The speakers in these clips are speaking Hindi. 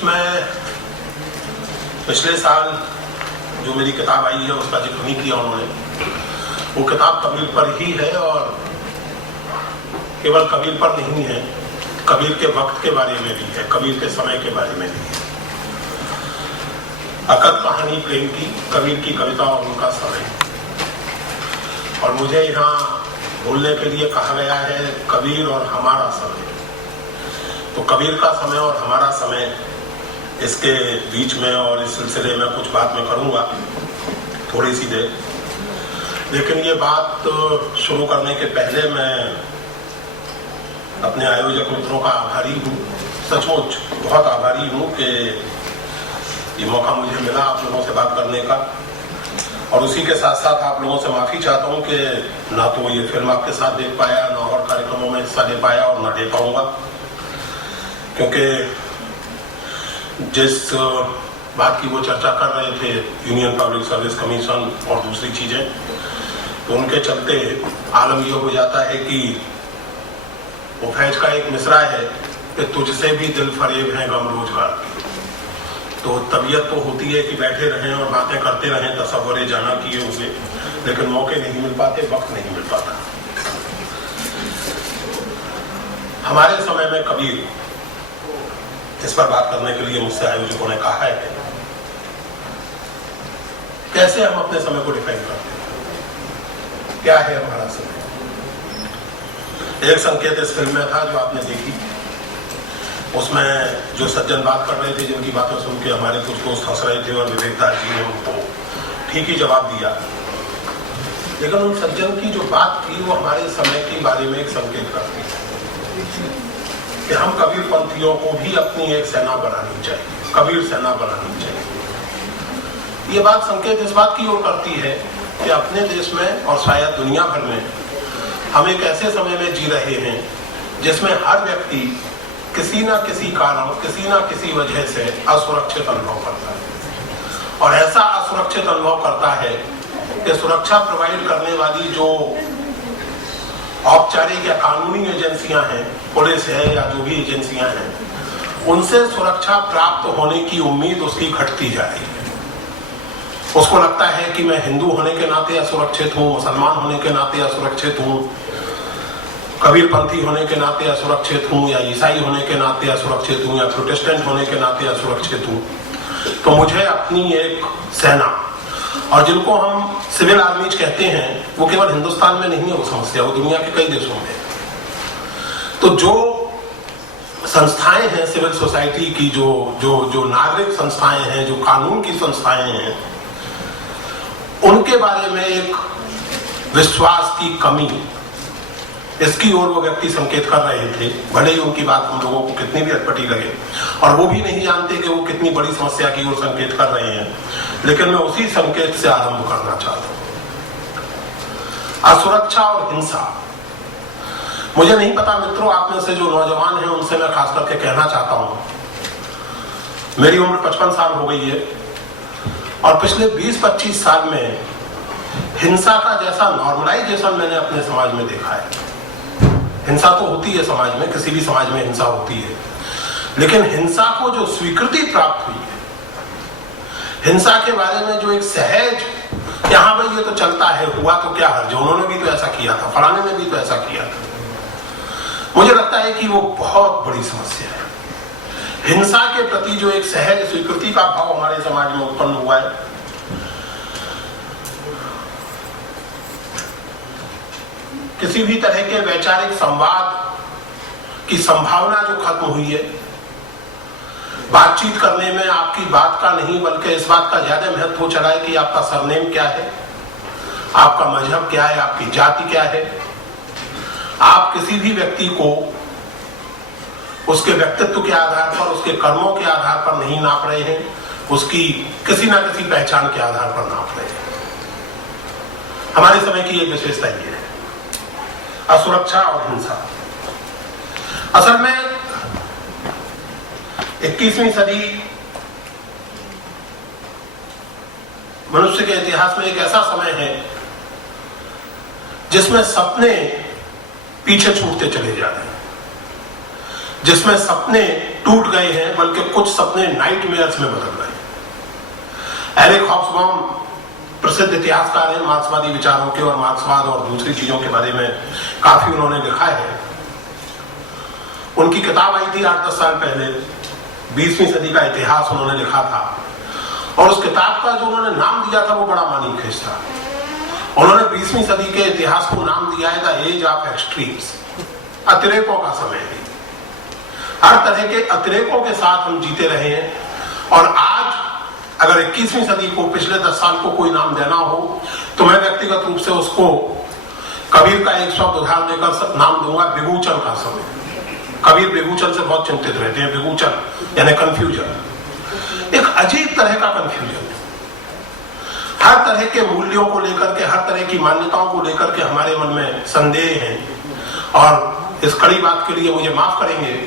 उसमें पिछले साल जो मेरी किताब आई है उसका जिक्र नहीं किया उन्होंने। वो किताब कबीर पर ही है और केवल कबीर पर नहीं है, कबीर के वक्त के बारे में भी है, कबीर के समय के बारे में भी है। अकद कहानी प्रेम की, कबीर की कविता और उनका समय। और मुझे यहाँ बोलने के लिए कहा गया है कबीर और हमारा समय। तो कबीर का समय और हमारा समय, इसके बीच में और इस सिलसिले में कुछ बात मैं करूंगा थोड़ी सी देर। लेकिन ये बात शुरू करने के पहले मैं अपने आयोजक मित्रों का आभारी हूँ, सचमुच बहुत आभारी हूँ कि ये मौका मुझे मिला आप लोगों से बात करने का। और उसी के साथ साथ आप लोगों से माफ़ी चाहता हूँ कि ना तो ये फिल्म आपके साथ देख पाया, ना और कार्यक्रमों में हिस्सा ले पाया और ना दे पाऊँगा, क्योंकि जिस बात की वो चर्चा कर रहे थे यूनियन पब्लिक सर्विस कमीशन और दूसरी चीज़ें, तो उनके चलते आलम ये हो जाता है कि वो फैज का एक मिसरा है कि तुझसे भी दिल फरेब है गम रोजगार की। तो तबीयत तो होती है कि बैठे रहें और बातें करते रहें तसव्वुरे जाना किए हुए, लेकिन मौके नहीं मिल पाते, वक्त नहीं मिल पाता। हमारे समय में कबीर, इस पर बात करने के लिए मुझसे आयोजकों ने कहा है कैसे हम अपने समय को डिफाइन करते हैं, क्या है हमारा समय। एक संकेत इस फिल्म में था जो आपने देखी, उसमें जो सज्जन बात कर रहे थे, जिनकी बातें सुन के हमारे कुछ दोस्त हंस रहे थे और विवेकदास जी ने उनको ठीक ही जवाब दिया। लेकिन उन सज्जन की जो बात थी वो हमारे समय के बारे में एक संकेत करती है कि हम कबीर पंथियों को भी अपनी एक सेना बनानी चाहिए, कबीर सेना बनानी चाहिए। ये बात संकेत इस बात की ओर करती है कि अपने देश में और शायद दुनिया भर में हम एक ऐसे समय में जी रहे हैं जिसमें हर व्यक्ति किसी ना किसी कारण, किसी ना किसी वजह से असुरक्षित अनुभव करता है। और ऐसा असुरक्षित अनुभव करता है कि सुरक्षा प्रोवाइड करने वाली जो औपचारिक या कानूनी एजेंसियां हैं, पुलिस है या जो भी एजेंसियां हैं, उनसे सुरक्षा प्राप्त होने की उम्मीद उसकी घटती जा रही है। उसको लगता है कि मैं हिंदू होने के नाते असुरक्षित हूँ, मुसलमान होने के नाते असुरक्षित हूँ, कबीरपंथी होने के नाते असुरक्षित हूँ, या ईसाई होने के नाते असुरक्षित हूँ, या प्रोटेस्टेंट होने के नाते असुरक्षित हूँ। तो मुझे अपनी एक सेना, और जिनको हम सिविल आर्मीज कहते हैं, वो केवल हिंदुस्तान में नहीं है वो समस्या, वो दुनिया के कई देशों में। तो जो संस्थाएं हैं सिविल सोसाइटी की, जो नागरिक संस्थाएं हैं, जो कानून की संस्थाएं हैं, उनके बारे में एक विश्वास की कमी, इसकी ओर वो व्यक्ति संकेत कर रहे थे। भले ही उनकी बात हम लोगों को कितनी भी अटपटी लगे और वो भी नहीं जानते कि वो कितनी बड़ी समस्या की ओर संकेत कर रहे हैं, लेकिन मैं उसी संकेत से आरंभ करना चाहता हूं। असुरक्षा और हिंसा, मुझे नहीं पता मित्रों, आप में से जो नौजवान हैं उनसे मैं खास करके कहना चाहता हूं, मेरी उम्र 55 साल हो गई है और पिछले 20-25 साल में हिंसा का जैसा नॉर्मलाइजेशन मैंने अपने समाज में देखा है। हिंसा तो होती है समाज में, किसी भी समाज में हिंसा होती है, लेकिन हिंसा को जो स्वीकृति प्राप्त हुई है, हिंसा के बारे में जो एक सहज कि हाँ भाई ये तो चलता है, हुआ तो क्या हर्ज, उन्होंने भी तो ऐसा किया था, फलाने ने भी तो ऐसा किया था, मुझे लगता है कि वो बहुत बड़ी समस्या है। हिंसा के प्रति जो एक सहज स्वीकृति का भाव हमारे समाज में उत्पन्न हुआ है, किसी भी तरह के वैचारिक संवाद की संभावना जो खत्म हुई है, बातचीत करने में आपकी बात का नहीं बल्कि इस बात का ज्यादा महत्व हो चला है कि आपका सरनेम क्या है, आपका मजहब क्या है, आपकी जाति क्या है। आप किसी भी व्यक्ति को उसके व्यक्तित्व के आधार पर, उसके कर्मों के आधार पर नहीं नाप रहे हैं, उसकी किसी ना किसी पहचान के आधार पर नाप रहे हैं। हमारे समय की एक विशेषता ये है, असुरक्षा और हिंसा। असल में 21वीं सदी मनुष्य के इतिहास में एक ऐसा समय है जिसमें सपने पीछे छूटते चले जा रहे हैं, जिसमें सपने टूट गए हैं, बल्कि कुछ सपने नाइटमेयर्स में बदल गए हैं। एरिक हॉब्सबॉम प्रसिद्ध इतिहासकार हैं, मार्क्सवादी विचारों के और मार्क्सवाद और दूसरी चीजों के बारे में काफी उन्होंने लिखा है। उनकी किताब आई थी 8-10 साल पहले, 20वीं सदी का इतिहास उन्होंने लिखा था, और उस किताब का जो उन्होंने नाम दिया था वो बड़ा मानी खेज था। उन्होंने 20वीं सदी के इतिहास को नाम दिया है द एज ऑफ एक्सट्रीम्स, अतिरेकों का समय है। हर तरह के अतिरेकों के साथ हम जीते रहे हैं, और आज अगर 21वीं सदी को, पिछले 10 साल को कोई नाम देना हो तो मैं व्यक्तिगत रूप से उसको कबीर का एक शब्द उधार देकर नाम दूंगा, बिगुचल का समय। कबीर बिगुचल से बहुत चिंतित रहते हैं। बिगुचल यानी कंफ्यूजन, एक अजीब तरह का कंफ्यूजन। हर तरह के मूल्यों को लेकर के, हर तरह की मान्यताओं को लेकर के हमारे मन में संदेह है। और इस कड़ी बात के लिए मुझे माफ करेंगे,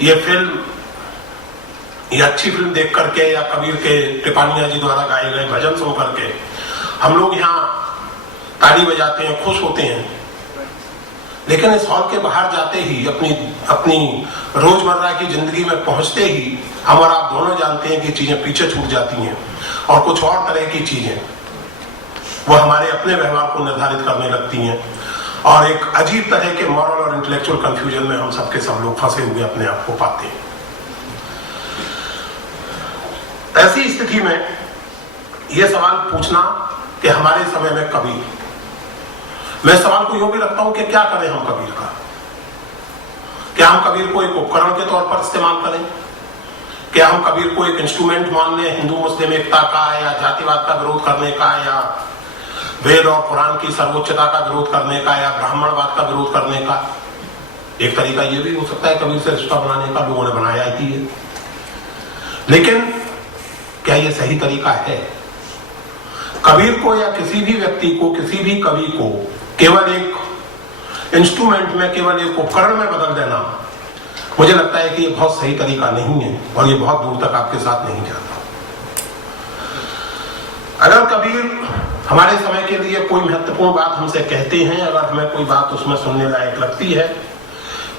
ये फिल्म, ये अच्छी फिल्म देख करके या कबीर के टिपानिया जी द्वारा गाए गए भजन सुन करके हम लोग यहाँ ताली बजाते हैं, खुश होते हैं, लेकिन इस हॉल के बाहर जाते ही, अपनी रोजमर्रा की जिंदगी में पहुंचते ही हम और आप दोनों जानते हैं कि चीजें पीछे छूट जाती हैं और कुछ और तरह की चीजें वो हमारे अपने व्यवहार को निर्धारित करने लगती हैं, और एक अजीब तरह के मॉरल और इंटेलेक्चुअल कंफ्यूजन में हम सबके सब लोग फंसे हुए अपने आप को पाते हैं। ऐसी स्थिति में यह सवाल पूछना कि हमारे समय में कबीर, मैं सवाल को यूं भी रखता हूं कि क्या करें हम कबीर का? क्या हम कबीर को एक उपकरण के तौर पर इस्तेमाल करें? क्या हम कबीर को एक इंस्ट्रूमेंट मान लें हिंदू मुस्लिम एकता का, या जातिवाद का विरोध करने का, या वेद और कुरान की सर्वोच्चता का विरोध करने का, या ब्राह्मणवाद का विरोध करने का? एक तरीका यह भी हो सकता है कबीर से रिश्ता बनाने का, लोगों ने बनाया ही है, लेकिन क्या यह सही तरीका है? कबीर को या किसी भी व्यक्ति को, किसी भी कवि को केवल एक इंस्ट्रूमेंट में, केवल एक उपकरण में बदल देना, मुझे लगता है कि यह बहुत सही तरीका नहीं है और यह बहुत दूर तक आपके साथ नहीं जाता। अगर कबीर हमारे समय के लिए कोई महत्वपूर्ण बात हमसे कहते हैं, अगर हमें कोई बात उसमें सुनने लायक लगती है,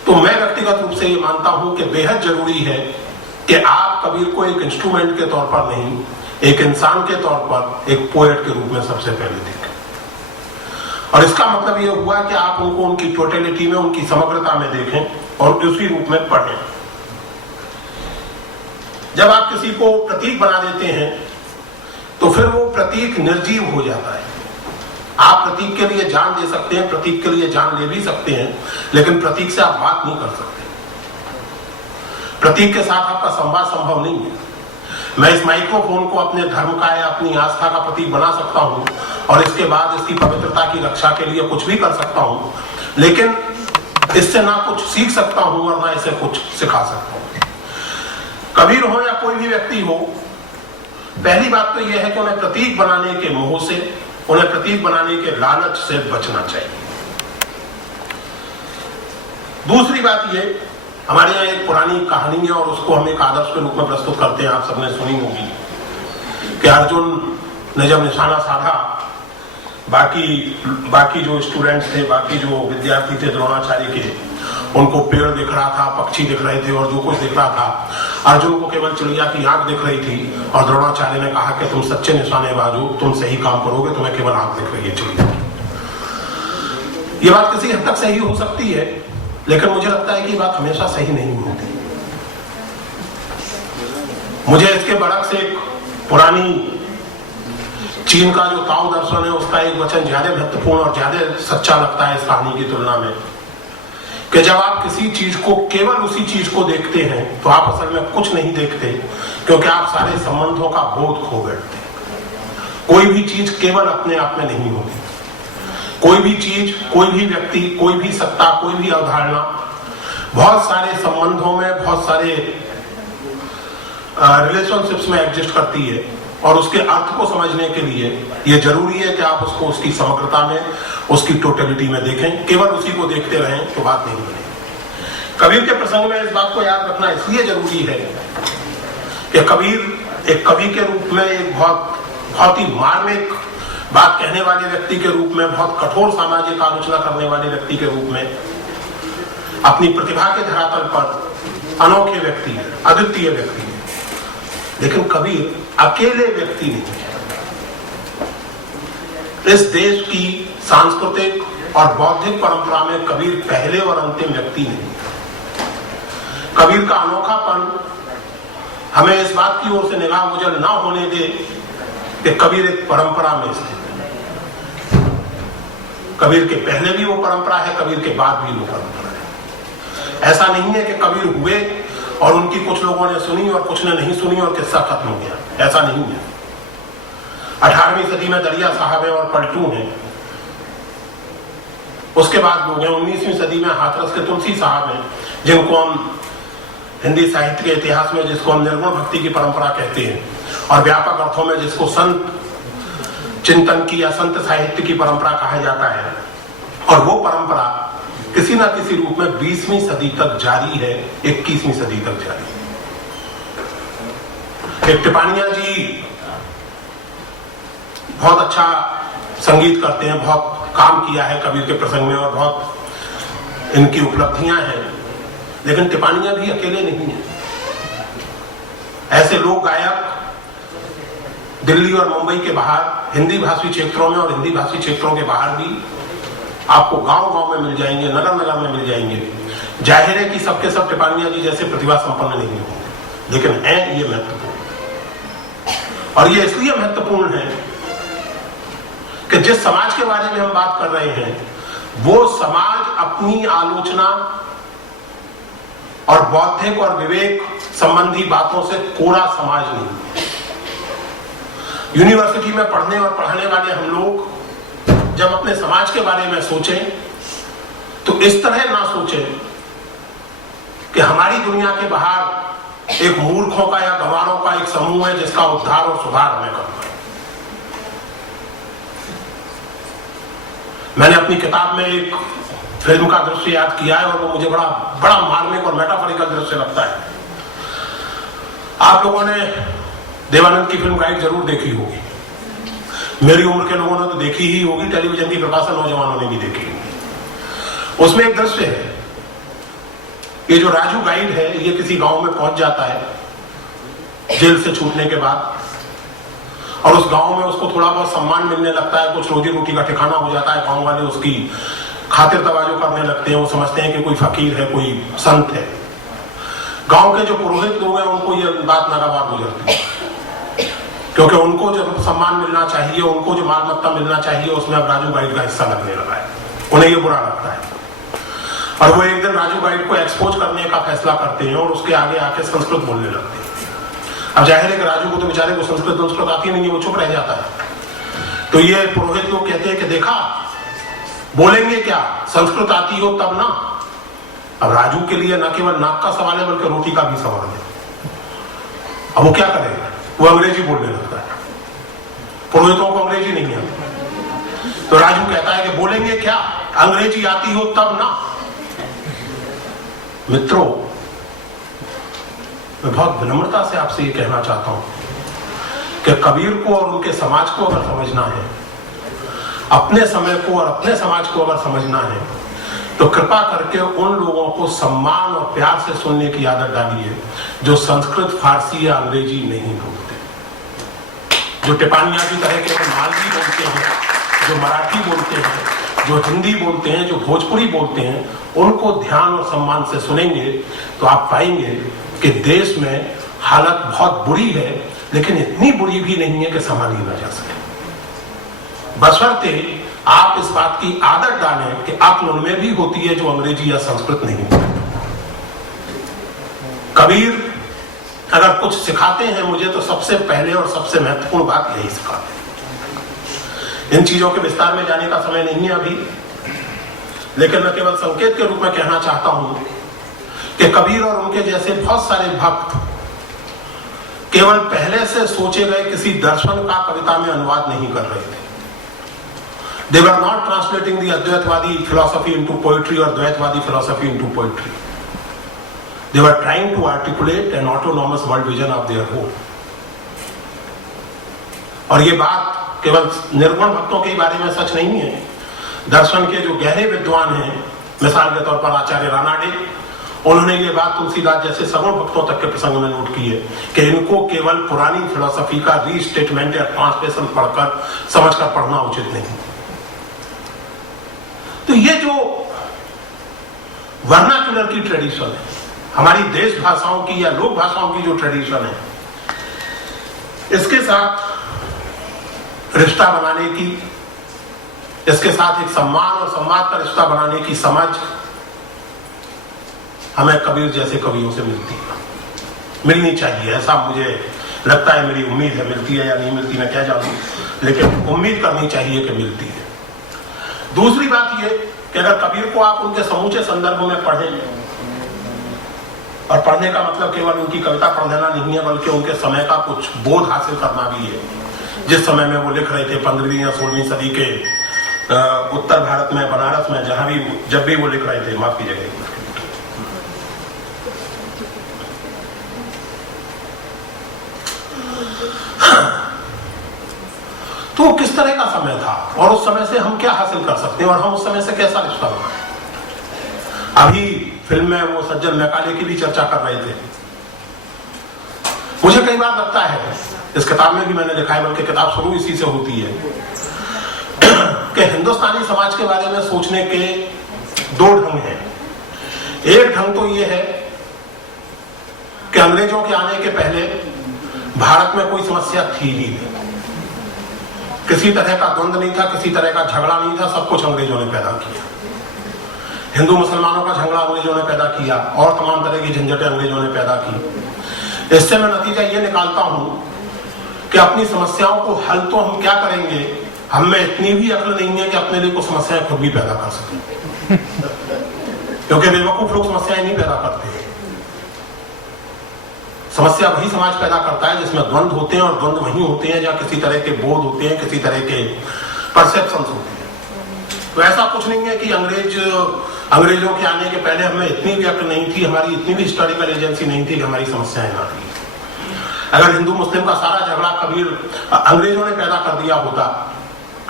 तो मैं व्यक्तिगत रूप से ये मानता हूं कि बेहद जरूरी है कि आप कबीर को एक इंस्ट्रूमेंट के तौर पर नहीं, एक इंसान के तौर पर, एक पोएट के रूप में सबसे पहले देखें। और इसका मतलब यह हुआ कि आप उनको उनकी टोटलिटी में, उनकी समग्रता में देखें और उसी रूप में पढ़ें। जब आप किसी को प्रतीक बना देते हैं तो फिर वो प्रतीक निर्जीव हो जाता है। आप प्रतीक के लिए जान दे सकते हैं, प्रतीक के लिए जान ले भी सकते हैं, लेकिन प्रतीक से आप बात नहीं कर सकते। प्रतीक के साथ आपका संवाद संभव नहीं है। मैं इस माइक्रोफोन को अपने धर्म का या अपनी आस्था का प्रतीक बना सकता हूं और इसके बाद इसकी पवित्रता की रक्षा के लिए कुछ भी कर सकता हूं, लेकिन इससे ना कुछ सीख सकता हूं और ना इसे कुछ सिखा सकता हूं। कबीर हो या कोई भी व्यक्ति हो, पहली बात तो यह है कि उन्हें प्रतीक बनाने के मोह से, उन्हें प्रतीक बनाने के लालच से बचना चाहिए। दूसरी बात यह, हमारे यहाँ एक पुरानी कहानी है और उसको हम एक आदर्श के रूप में प्रस्तुत करते हैं, आप सबने सुनी होगी, कि अर्जुन ने जब निशाना साधा, बाकी जो स्टूडेंट्स थे, बाकी जो विद्यार्थी थे द्रोणाचार्य के, उनको पेड़ दिख रहा था, पक्षी दिख रहे थे और जो कुछ दिख रहा था, अर्जुन को केवल चिड़िया की आंख दिख रही थी। और द्रोणाचार्य ने कहा कि तुम सच्चे निशानेबाज हो, तुम सही काम करोगे, तुम्हें केवल आंख दिख रही है चिड़िया की। ये बात किसी हद तक सही हो सकती है, लेकिन मुझे लगता है कि बात हमेशा सही नहीं होती। मुझे इसके बरक से एक पुरानी चीन का जो ताओ दर्शन है उसका एक वचन ज्यादा महत्वपूर्ण और ज्यादा सच्चा लगता है इस कहानी की तुलना में, कि जब आप किसी चीज को, केवल उसी चीज को देखते हैं तो आप असल में कुछ नहीं देखते, क्योंकि आप सारे संबंधों का बोध खो बैठते हैं। कोई भी चीज केवल अपने आप में नहीं होती। कोई भी चीज, कोई भी व्यक्ति, कोई भी सत्ता, कोई भी अवधारणा बहुत सारे संबंधों में, बहुत सारे रिलेशनशिप्स में एग्जिस्ट करती है, और उसके अर्थ को समझने के लिए यह जरूरी है कि आप उसको उसकी समग्रता में, उसकी टोटलिटी में देखें। केवल उसी को देखते रहें तो बात नहीं बनेगी। कबीर के प्रसंग में इस बात को याद रखना इसलिए जरूरी है कि कबीर एक कवि के रूप में, एक बहुत ही मार्मिक बात कहने वाले व्यक्ति के रूप में, बहुत कठोर सामाजिक आलोचना करने वाले व्यक्ति के रूप में, अपनी प्रतिभा के धरातल पर अनोखे व्यक्ति हैं, अद्वितीय व्यक्ति हैं, लेकिन कबीर अकेले व्यक्ति नहीं है। इस देश की सांस्कृतिक और बौद्धिक परंपरा में कबीर पहले और अंतिम व्यक्ति नहीं है। कबीर का अनोखापन हमें इस बात की ओर से निगाह गुजर ना होने दे कि कबीर एक परंपरा में स्थित है। कबीर के पहले भी वो परंपरा है, कबीर के बाद भी वो परंपरा है। ऐसा नहीं है कि कबीर हुए और उनकी कुछ लोगों ने सुनी और कुछ ने नहीं सुनी और किस्सा खत्म हो गया, ऐसा नहीं है। 18वीं सदी में दरिया साहब है और पलटू हैं, उसके बाद लोग हैं। 19वीं सदी में हाथरस के तुलसी साहब हैं, जिनको हम हिंदी साहित्य के इतिहास में जिसको हम निर्गुण भक्ति की परंपरा कहते हैं, और व्यापक अर्थों में जिसको संत चिंतन की या संत साहित्य की परंपरा कहा जाता है। और वो परंपरा किसी ना किसी रूप में 20वीं सदी तक जारी है, 21वीं सदी तक जारी है। एक टिपानिया जी बहुत अच्छा संगीत करते हैं, बहुत काम किया है कबीर के प्रसंग में और बहुत इनकी उपलब्धियां हैं, लेकिन टिपानिया भी अकेले नहीं है। ऐसे लोग गायक दिल्ली और मुंबई के बाहर हिंदी भाषी क्षेत्रों में और हिंदी भाषी क्षेत्रों के बाहर भी आपको गांव-गांव में मिल जाएंगे, नगर-नगर में मिल जाएंगे। जाहिर है कि सबके सब टिपानिया जी जैसे प्रतिभा संपन्न नहीं होंगे, लेकिन है ये महत्वपूर्ण। और ये इसलिए महत्वपूर्ण है कि जिस समाज के बारे में हम बात कर रहे हैं वो समाज अपनी आलोचना और बौद्धिक और विवेक संबंधी बातों से कोरा समाज नहीं। यूनिवर्सिटी में पढ़ने और पढ़ाने वाले हम लोग जब अपने समाज के बारे में सोचें तो इस तरह ना सोचें कि हमारी दुनिया के बाहर एक मूर्खों का या गंवारों का एक समूह है जिसका उद्धार और सुधार हमें करना है। मैंने अपनी किताब में एक फिल्म का दृश्य याद किया है और वो मुझे बड़ा मार्मिक और मेटाफोरिकल दृश्य लगता है। आप लोगों ने देवानंद की फिल्म गाइड जरूर देखी होगी, मेरी उम्र के लोगों ने तो देखी ही होगी, टेलीविजन की कृपा से नौजवानों ने भी देखी होगी। उसमें एक दृश्य है, ये जो राजू गाइड है ये किसी गांव में पहुंच जाता है जेल से छूटने के बाद, और उस गांव में उसको थोड़ा बहुत सम्मान मिलने लगता है, कुछ रोजी रोटी का ठिकाना हो जाता है, गांव वाले उसकी खातिर तवाजो करने लगते हैं, वो समझते हैं कि कोई फकीर है, कोई संत है। गांव के जो पुरोहित लोग हैं उनको ये बात नागवार गुजरती है, क्योंकि उनको जो सम्मान मिलना चाहिए, उनको जो माल मत्ता मिलना चाहिए, उसमें अब राजू गाइड का हिस्सा लगने लगा है। उन्हें ये बुरा लगता है और वो एक दिन राजू गाइड को एक्सपोज करने का फैसला करते हैं और उसके आगे आके संस्कृत बोलने लगते हैं। अब जाहिर है कि राजू को तो बेचारे को संस्कृत आती नहीं है, वो चुप रह जाता है। तो ये पुरोहित लोग कहते हैं कि देखा बोलेंगे क्या, संस्कृत आती हो तब ना। अब राजू के लिए न केवल नाक का सवाल है बल्कि रोटी का भी सवाल है। अब वो क्या करेगा, वो अंग्रेजी बोलने लगता है, पुरोहितों को अंग्रेजी नहीं आती। तो राजू कहता है कि बोलेंगे क्या, अंग्रेजी आती हो तब ना। मित्रों, मैं बहुत विनम्रता से आपसे ये कहना चाहता हूं कि कबीर को और उनके समाज को अगर समझना है, अपने समय को और अपने समाज को अगर समझना है, तो कृपा करके उन लोगों को सम्मान और प्यार से सुनने की आदत डालिए जो संस्कृत, फारसी या अंग्रेजी नहीं बोलते, जो टिपानिया की तरह के मालवी बोलते हैं, जो मराठी बोलते हैं, जो हिंदी बोलते हैं, जो भोजपुरी बोलते हैं। उनको ध्यान और सम्मान से सुनेंगे तो आप पाएंगे कि देश में हालत बहुत बुरी है, लेकिन इतनी बुरी भी नहीं है कि संभाली ना जा सके। बशर्ते आप इस बात की आदत डालें कि अक्ल उनमें भी होती है जो अंग्रेजी या संस्कृत नहीं बोलते। कबीर अगर कुछ सिखाते हैं मुझे तो सबसे पहले और सबसे महत्वपूर्ण बात यही सिखाते हैं। इन चीजों के विस्तार में जाने का समय नहीं है अभी, लेकिन मैं केवल संकेत के रूप में कहना चाहता हूं कि कबीर और उनके जैसे बहुत सारे भक्त केवल पहले से सोचे गए किसी दर्शन का कविता में अनुवाद नहीं कर रहे थे। They were not translating the Advaitwadi philosophy into poetry or Dvaitvadi philosophy into poetry. They were trying to articulate an autonomous world vision of their own. और ये बात केवल निर्गुण भक्तों के बारे में सच नहीं है। दर्शन के जो गहरे विद्वान हैं, मिसाल के तौर पर आचार्य रानाडे उन्होंने ये बात तुलसीदास जैसे सगुण भक्तों तक के प्रसंग में नोट की है कि इनको केवल पुरानी फिलोसफी का रीस्टेटमेंट या ट्रांसलेशन पढ़कर समझकर पढ़ना उचित नहीं। तो ये जो वर्नाक्युलर की ट्रेडिशन है, हमारी देश भाषाओं की या लोक भाषाओं की जो ट्रेडिशन है, इसके साथ रिश्ता बनाने की, इसके साथ एक सम्मान और संवाद का रिश्ता बनाने की समझ हमें कबीर जैसे कवियों से मिलती है, मिलनी चाहिए, ऐसा मुझे लगता है, मेरी उम्मीद है। मिलती है या नहीं मिलती मैं क्या जानूं, लेकिन उम्मीद करनी चाहिए कि मिलती है। दूसरी बात ये कि अगर कबीर को आप उनके समूचे संदर्भ में पढ़ें, और पढ़ने का मतलब केवल उनकी कविता पढ़ लेना नहीं है, बल्कि उनके समय का कुछ बोध हासिल करना भी है। जिस समय में वो लिख रहे थे 15वीं या 16वीं सदी के उत्तर भारत में, बनारस में, जहां भी जब भी वो लिख रहे थे, माफ कीजिएगा, तो किस तरह का समय था और उस समय से हम क्या हासिल कर सकते हैं और हम उस समय से कैसा रिश्ता बनाएं। अभी फिल्म में वो सज्जन मैकाले की भी चर्चा कर रहे थे। मुझे कई बार लगता है, इस किताब में भी मैंने लिखा है, बल्कि किताब शुरू इसी से होती है, कि हिंदुस्तानी समाज के बारे में सोचने के दो ढंग हैं। एक ढंग तो ये है कि अंग्रेजों के आने के पहले भारत में कोई समस्या थी ही नहीं, किसी तरह का द्वंद्व नहीं था, किसी तरह का झगड़ा नहीं था, सब कुछ अंग्रेजों ने पैदा किया। हिंदू मुसलमानों का झगड़ा अंग्रेजों ने पैदा किया और तमाम तरह की झंझटें अंग्रेजों ने पैदा की। इससे मैं नतीजा ये निकालता हूं कि अपनी समस्याओं को हल तो हम क्या करेंगे, हम में इतनी भी अक्ल नहीं है कि अपने लिए कुछ समस्याएं खुद भी पैदा कर सकें, क्योंकि बेवकूफ लोग समस्याएं नहीं पैदा करते। समस्या वही समाज पैदा करता है जिसमें द्वंद्व होते हैं, और द्वंद्व वही होते हैं जहां किसी तरह के बोध होते हैं, किसी तरह के परसेप्शंस होते हैं। तो ऐसा कुछ नहीं है कि अंग्रेजों के आने के पहले हमें इतनी भी अक्ल नहीं थी, हमारी इतनी भी हिस्टोरिकल एजेंसी नहीं थी कि हमारी समस्याएं ना थी। अगर हिंदू मुस्लिम का सारा झगड़ा कबीर अंग्रेजों ने पैदा कर दिया होता,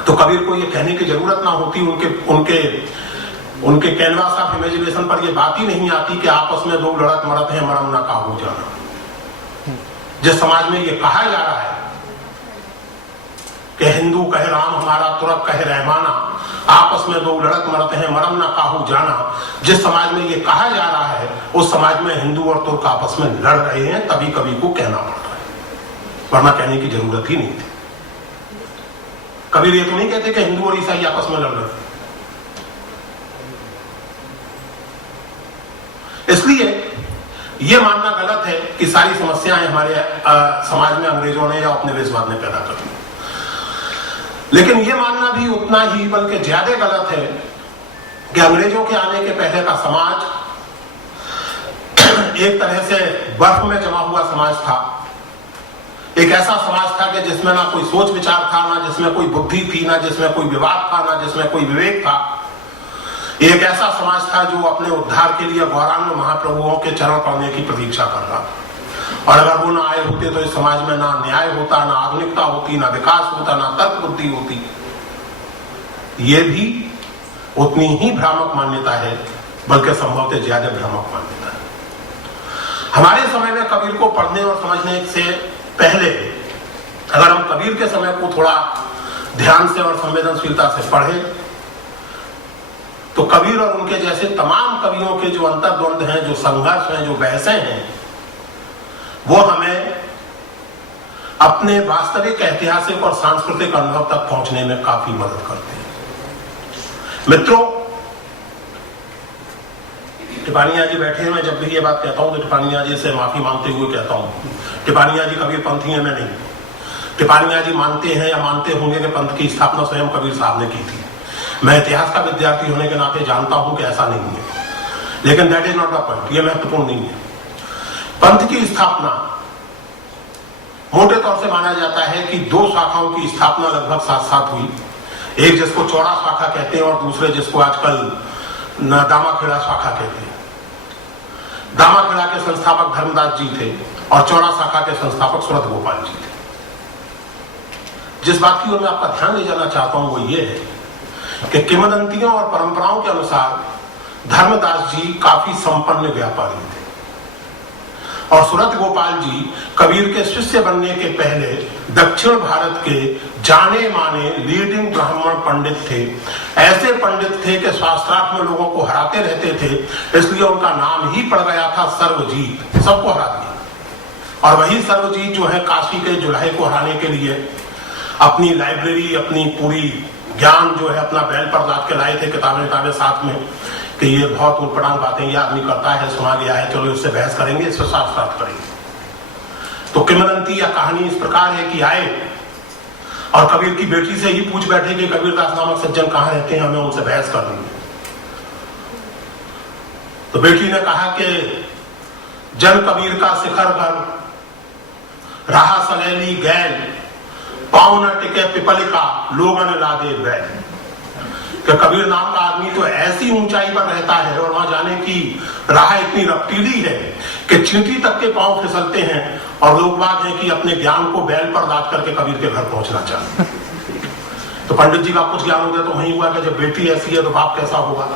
तो कबीर को ये कहने की जरूरत ना होती, उनके कैनवास ऑफ इमेजिनेशन पर यह बात ही नहीं आती कि आपस में दो लड़त मरत है, मरम ना काबू जाना। जिस समाज में ये कहा जा रहा है कि हिंदू कहे राम हमारा, तुरक कहे रहमाना, आपस में दो लड़त मरत हैं, मरम ना काहू जाना, जिस समाज में ये कहा जा रहा है, उस समाज में हिंदू और तुर्क आपस में लड़ रहे हैं, तभी कवि को कहना पड़ रहा है, वरना कहने की जरूरत ही नहीं थी। कबीर ये तो नहीं कहते कि हिंदू और ईसाई आपस में लड़ रहे हैं। इसलिए ये मानना गलत है कि सारी समस्याएं हमारे समाज में अंग्रेजों ने या उपनिवेशवाद ने पैदा कर दी। लेकिन ये मानना भी उतना ही बल्कि ज्यादा गलत है कि अंग्रेजों के आने के पहले का समाज एक तरह से बर्फ में जमा हुआ समाज था। एक ऐसा समाज था कि जिसमें ना कोई सोच विचार था, ना जिसमें कोई बुद्धि थी, ना जिसमें कोई विवाद था, ना जिसमें कोई विवेक था। एक ऐसा समाज था जो अपने उद्धार के लिए गौरांग महाप्रभुओं के चरण पड़ने की प्रतीक्षा कर रहा था, और अगर वो ना आए होते तो इस समाज में ना न्याय होता, ना आधुनिकता होती, ना विकास होता, ना तर्क बुद्धि होती। ये भी उतनी ही भ्रामक मान्यता है, बल्कि संभवतः ज्यादा भ्रामक मान्यता है। हमारे समय में कबीर को पढ़ने और समझने से पहले अगर हम कबीर के समय को थोड़ा ध्यान से और संवेदनशीलता से पढ़े, तो कबीर और उनके जैसे तमाम कवियों के जो अंतर्द्वंद हैं, जो संघर्ष हैं, जो बहसें हैं, वो हमें अपने वास्तविक ऐतिहासिक और सांस्कृतिक अनुभव तक पहुंचने में काफी मदद करते हैं। मित्रों, टिपानिया जी बैठे हैं, मैं जब भी ये बात कहता हूं तो टिपानिया जी से माफी मांगते हुए कहता हूं, टिपानिया जी कबीर पंथी हैं, मैं नहीं। टिपानिया जी मानते हैं या मानते होंगे कि पंथ की स्थापना स्वयं कबीर साहब ने की थी। मैं इतिहास का विद्यार्थी होने के नाते जानता हूं कि ऐसा नहीं है, लेकिन that is not the point, ये महत्वपूर्ण नहीं है। पंथ की स्थापना मोटे तौर से माना जाता है कि दो शाखाओं की स्थापना लगभग साथ साथ हुई, एक जिसको चौड़ा शाखा कहते हैं और दूसरे जिसको आजकल दामाखेड़ा शाखा कहते हैं। दामाखेड़ा के संस्थापक धर्मदास जी थे और चौड़ा शाखा के संस्थापक सूरत गोपाल जी थे। जिस बात की ओर मैं आपका ध्यान ले जाना चाहता हूं वो ये है कि किंवदंतियों और परंपराओं के अनुसार धर्मदास जी काफी संपन्न व्यापारी थे और सूरत गोपाल जी कबीर के शिष्य बनने के पहले दक्षिण भारत के जाने माने लीडिंग ब्राह्मण पंडित थे। ऐसे पंडित थे कि शास्त्रार्थ में लोगों को हराते रहते थे, इसलिए उनका नाम ही पड़ गया था सर्वजीत, सबको हरा दिया। और वही सर्वजीत जो है काशी के जुलाहे को हराने के लिए अपनी लाइब्रेरी, अपनी पूरी ज्ञान जो है अपना बैल पर लाद के लाए थे, किताबें साथ में, कि ये बहुत उलपटांग बातें ये आदमी करता है, सुना गया है, चलो इससे बहस करेंगे, इससे शास्त्रार्थ करेंगे। तो किंवदंती या कहानी इस प्रकार है कि आए और कबीर की बेटी से ही पूछ बैठे कि कबीरदास नामक सज्जन कहाँ रहते हैं, हमें उनसे बहस करनी है। तो बेटी ने कहा कि जन कबीर का शिखर घर, रहा सलेली गैल, पाँव न टिके पिपलिका, लोगन लादे बैल। कि कबीर नाम का आदमी तो ऐसी ऊंचाई पर रहता है और वहां जाने की राह इतनी रफ्तीली है कि चींटी तक के पांव फिसलते हैं और लोग बात है कि अपने ज्ञान को बैल पर लाद करके कबीर के घर पहुंचना चाहते। तो पंडित जी का कुछ ज्ञान हो गया तो वही हुआ कि जब बेटी ऐसी है तो बाप कैसा होगा।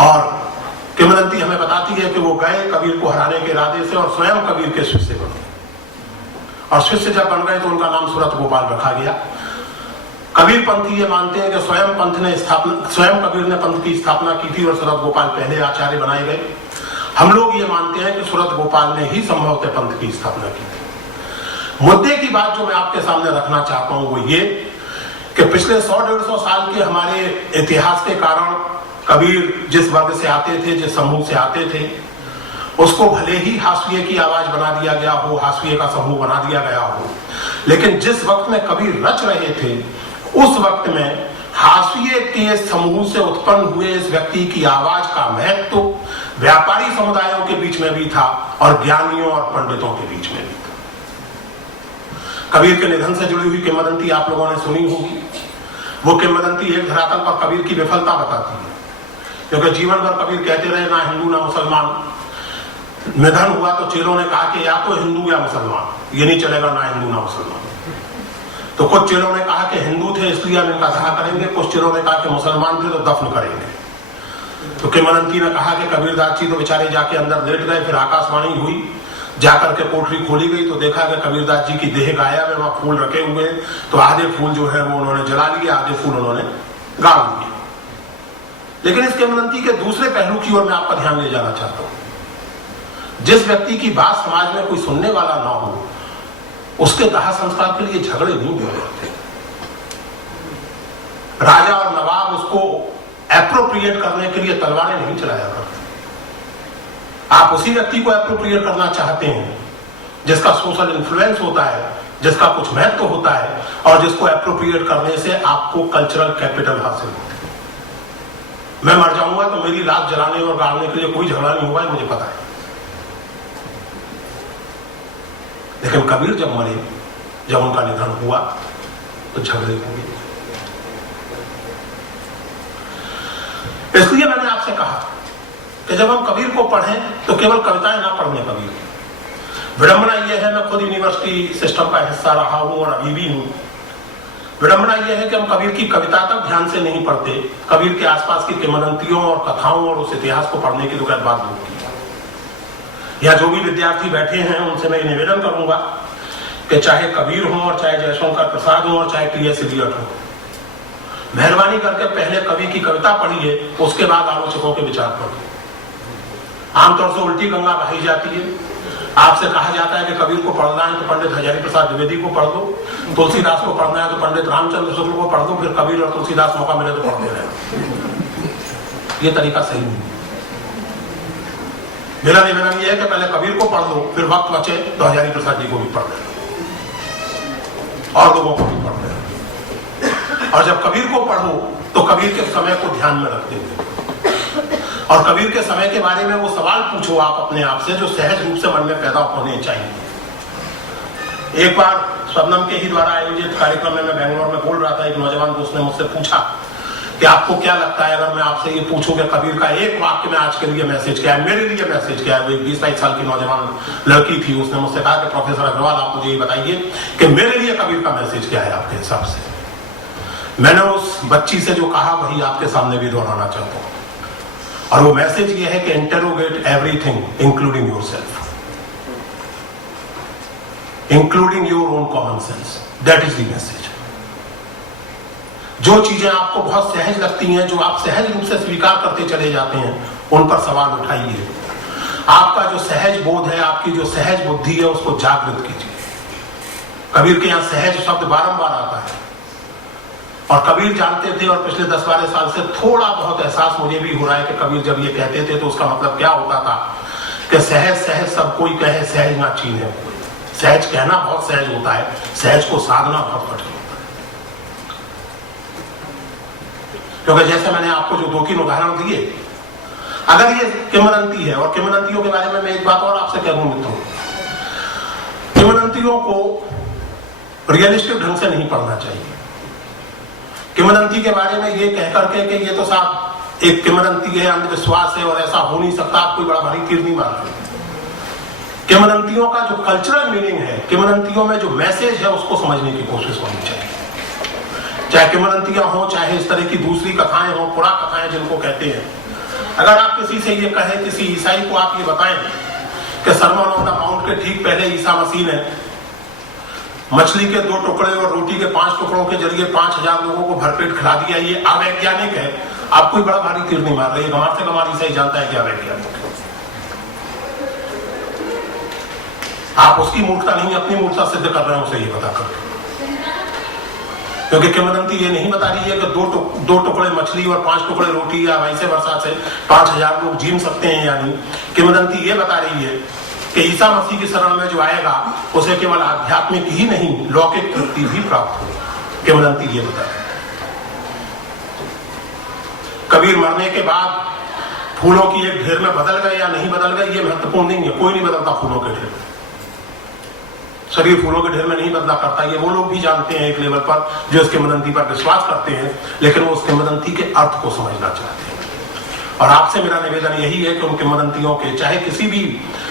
और किंवदंती हमें बताती है कि वो गए कबीर को हराने के इरादे से और स्वयं कबीर के शिष्य बने। और शिष्य जब बन गए तो उनका नाम सूरत गोपाल रखा गया। कबीर पंथी ये मानते हैं कि स्वयं कबीर ने पंथ की स्थापना की थी और सूरत गोपाल पहले आचार्य बनाए गए। हम लोग ये मानते हैं कि सूरत गोपाल ने ही संभवतः पंथ की स्थापना की थी। मुद्दे की बात जो मैं आपके सामने रखना चाहता हूं वो ये कि पिछले 100-150 साल के हमारे इतिहास के कारण कबीर जिस वर्ग से आते थे, जिस समूह से आते थे, उसको भले ही हाशिए की आवाज बना दिया गया हो, हाशिए का समूह बना दिया गया हो, लेकिन जिस वक्त में कबीर रच रहे थे उस वक्त में हाशिए के समूह से उत्पन्न हुए इस व्यक्ति की आवाज का महत्व व्यापारी समुदायों के बीच में भी था और ज्ञानियों और पंडितों के बीच में भी था। कबीर के निधन से जुड़ी हुई किंवदंती आप लोगों ने सुनी होगी। वो किंवदंती एक धरातल पर कबीर की विफलता बताती है, क्योंकि जीवन भर कबीर कहते रहे ना हिंदू ना मुसलमान। निधन हुआ तो चेलों ने कहा कि या तो हिंदू या मुसलमान, ये नहीं चलेगा ना हिंदू ना मुसलमान। तो कुछ चेलों ने कहा कि हिंदू थे इसलिए हम इनका दाह करेंगे, कुछ चेलों ने कहा कि मुसलमान थे तो दफन करेंगे। तो किंवदंती ने कहा कि कबीरदास जी तो बेचारे जाके अंदर लेट गए। फिर आकाशवाणी हुई, जाकर के कोठरी खोली गई तो देखा कि कबीरदास जी की देह गायब है, वहां फूल रखे हुए हैं। तो आधे फूल जो है वो उन्होंने जला लिए, आधे फूल उन्होंने गाड़ दिए। लेकिन इस किंवदंती के दूसरे पहलू की ओर मैं आपका ध्यान ले जाना चाहता हूं। जिस व्यक्ति की बात समाज में कोई सुनने वाला ना हो उसके दाह संस्कार के लिए झगड़े नहीं हुए करते। राजा और नवाब उसको एप्रोप्रिएट करने के लिए तलवारें नहीं चलाया करते। आप उसी व्यक्ति को एप्रोप्रिएट करना चाहते हैं जिसका सोशल इन्फ्लुएंस होता है, जिसका कुछ महत्व होता है और जिसको एप्रोप्रिएट करने से आपको कल्चरल कैपिटल हासिल होता है। मैं मर जाऊंगा तो मेरी लाश जलाने और गाड़ने के लिए कोई झगड़ा नहीं होगा, मुझे पता है। लेकिन कबीर जब मरे, जब उनका निधन हुआ तो झगड़े हुए। इसलिए मैंने आपसे कहा कि जब हम कबीर को पढ़ें तो केवल कविताएं ना पढ़ने कबीर की। विडंबना यह है, मैं खुद यूनिवर्सिटी सिस्टम का हिस्सा रहा हूं और अभी भी हूं। विडंबना यह है कि हम कबीर की कविता तक ध्यान से नहीं पढ़ते, कबीर के आसपास की किंवदंतियों और कथाओं और उस इतिहास को पढ़ने की तो बात दूर की। या जो भी विद्यार्थी बैठे हैं उनसे मैं निवेदन करूंगा कि चाहे कबीर हो और चाहे जयशंकर प्रसाद हो और चाहे टी.एस. इलियट हो, मेहरबानी करके पहले कवि की कविता पढ़िए, उसके बाद आलोचकों के विचार पढ़िए। आमतौर से उल्टी गंगा बहाई जाती है। आपसे कहा जाता है कि कबीर को पढ़ना है तो पंडित हजारी प्रसाद द्विवेदी को पढ़ दो, तुलसीदास को पढ़ना है तो पंडित रामचंद्र शुक्ल को पढ़ दो, फिर कबीर और तुलसीदास मौका मिले तो पढ़ते रहे। ये तरीका सही नहीं है। मेरा निवेदन यह है कि पहले कबीर को पढ़ दो, फिर वक्त बचे तो हजारी प्रसाद जी को भी पढ़ लेना और लोगों को भी पढ़ लेना। और जब कबीर को पढ़ो तो कबीर के समय को ध्यान में रखते हुए और कबीर के समय के बारे में वो सवाल पूछो आप अपने आप से जो सहज रूप से मन में पैदा होने चाहिए। एक बार शबनम के ही द्वारा आयोजित कार्यक्रम में मैं बेंगलोर में बोल रहा था। एक नौजवान दोस्त ने मुझसे पूछा कि आपको क्या लगता है अगर मैं आपसे ये पूछूं कि कबीर का एक वाक्य में आज के लिए मैसेज क्या है, मेरे लिए मैसेज क्या है। वो एक 20-22 साल की नौजवान लड़की थी। उसने मुझसे कहा कि प्रोफेसर अग्रवाल आप मुझे ये बताइए कि मेरे लिए कबीर का मैसेज क्या है आपके हिसाब से। मैंने उस बच्ची से जो कहा वही आपके सामने भी दोहराना चाहता हूँ। और वो मैसेज ये है कि interrogate everything including yourself, including your own common sense, that is the message. जो चीजें आपको बहुत सहज लगती हैं, जो आप सहज रूप से स्वीकार करते चले जाते हैं, उन पर सवाल उठाइए। आपका जो सहज बोध है, आपकी जो सहज बुद्धि है, उसको जागृत कीजिए। कबीर के यहां सहज शब्द बारंबार आता है और कबीर जानते थे, और पिछले 10-12 साल से थोड़ा बहुत एहसास मुझे भी हो रहा है कि कबीर जब ये कहते थे तो उसका मतलब क्या होता था कि सहज सहज सब कोई कहे, सहज ना चीन्हे। सहज कहना बहुत सहज होता है, सहज को साधना बहुत कठिन होता है। क्योंकि जैसे मैंने आपको जो 2-3 उदाहरण दिए, अगर ये किंवदंती है, और किंवदंतियों के बारे में मैं एक बात और आपसे कहूं मित्रों, किंवदंतियों को रियलिस्टिक ढंग से नहीं पढ़ना चाहिए। किंवदंती के बारे में ये कह करके कि ये तो साहब एक किंवदंती है, अंधविश्वास है और ऐसा हो नहीं सकता, आप कोई बड़ा भारी तीर नहीं मार रहे। किंवदंतियों का जो कल्चरल मीनिंग है, किंवदंतियों में जो मैसेज है, उसको समझने की कोशिश होनी चाहिए। चाहे किंवदंतियां हो, चाहे इस तरह की दूसरी कथाएं हो, पुरा कथाएं जिनको कहते हैं। अगर आप किसी से ये कहें, किसी ईसाई को आप ये बताएं कि सर्मन ऑन द माउंट के ठीक पहले ईसा मसीह ने मछली के 2 टुकड़े और रोटी के 5 टुकड़ों के जरिए 5000 लोगों को भरपेट खिला दिया, ये अवैज्ञानिक है, आप कोई बड़ा भारी तीर नहीं मार रहे। गंवार से गंवार ईसाई जानता है कि अवैज्ञानिक है। आप उसकी मूर्खता नहीं, अपनी मूर्खता सिद्ध कर रहे हैं उसे ये बताकर। क्योंकि किंवदंती ये नहीं बता रही है कि 2 टुकड़े मछली और 5 टुकड़े रोटी या वैसे वर्षा से 5000 लोग जीन सकते हैं, यानी किंवदंती ये बता रही है कि ईसा मसीह की शरण में जो आएगा उसे केवल आध्यात्मिक ही नहीं, लौकिक तृप्ति भी प्राप्त होगी। किंवदंती ये बता रही है। कबीर मरने के बाद फूलों की एक ढेर में बदल गए या नहीं बदल गए, ये महत्वपूर्ण नहीं है। कोई नहीं बदलता फूलों के ढेर में, शरीर फूलों के ढेर में नहीं बदला करता। ये वो लोग भी जानते हैं एक लेवल पर जो इस किंवदंती पर विश्वास करते हैं, लेकिन वो उस किंवदंती के अर्थ को समझना चाहते हैं। और आपसे मेरा निवेदन यही है कि उन किंवदंतियों के, चाहे किसी भी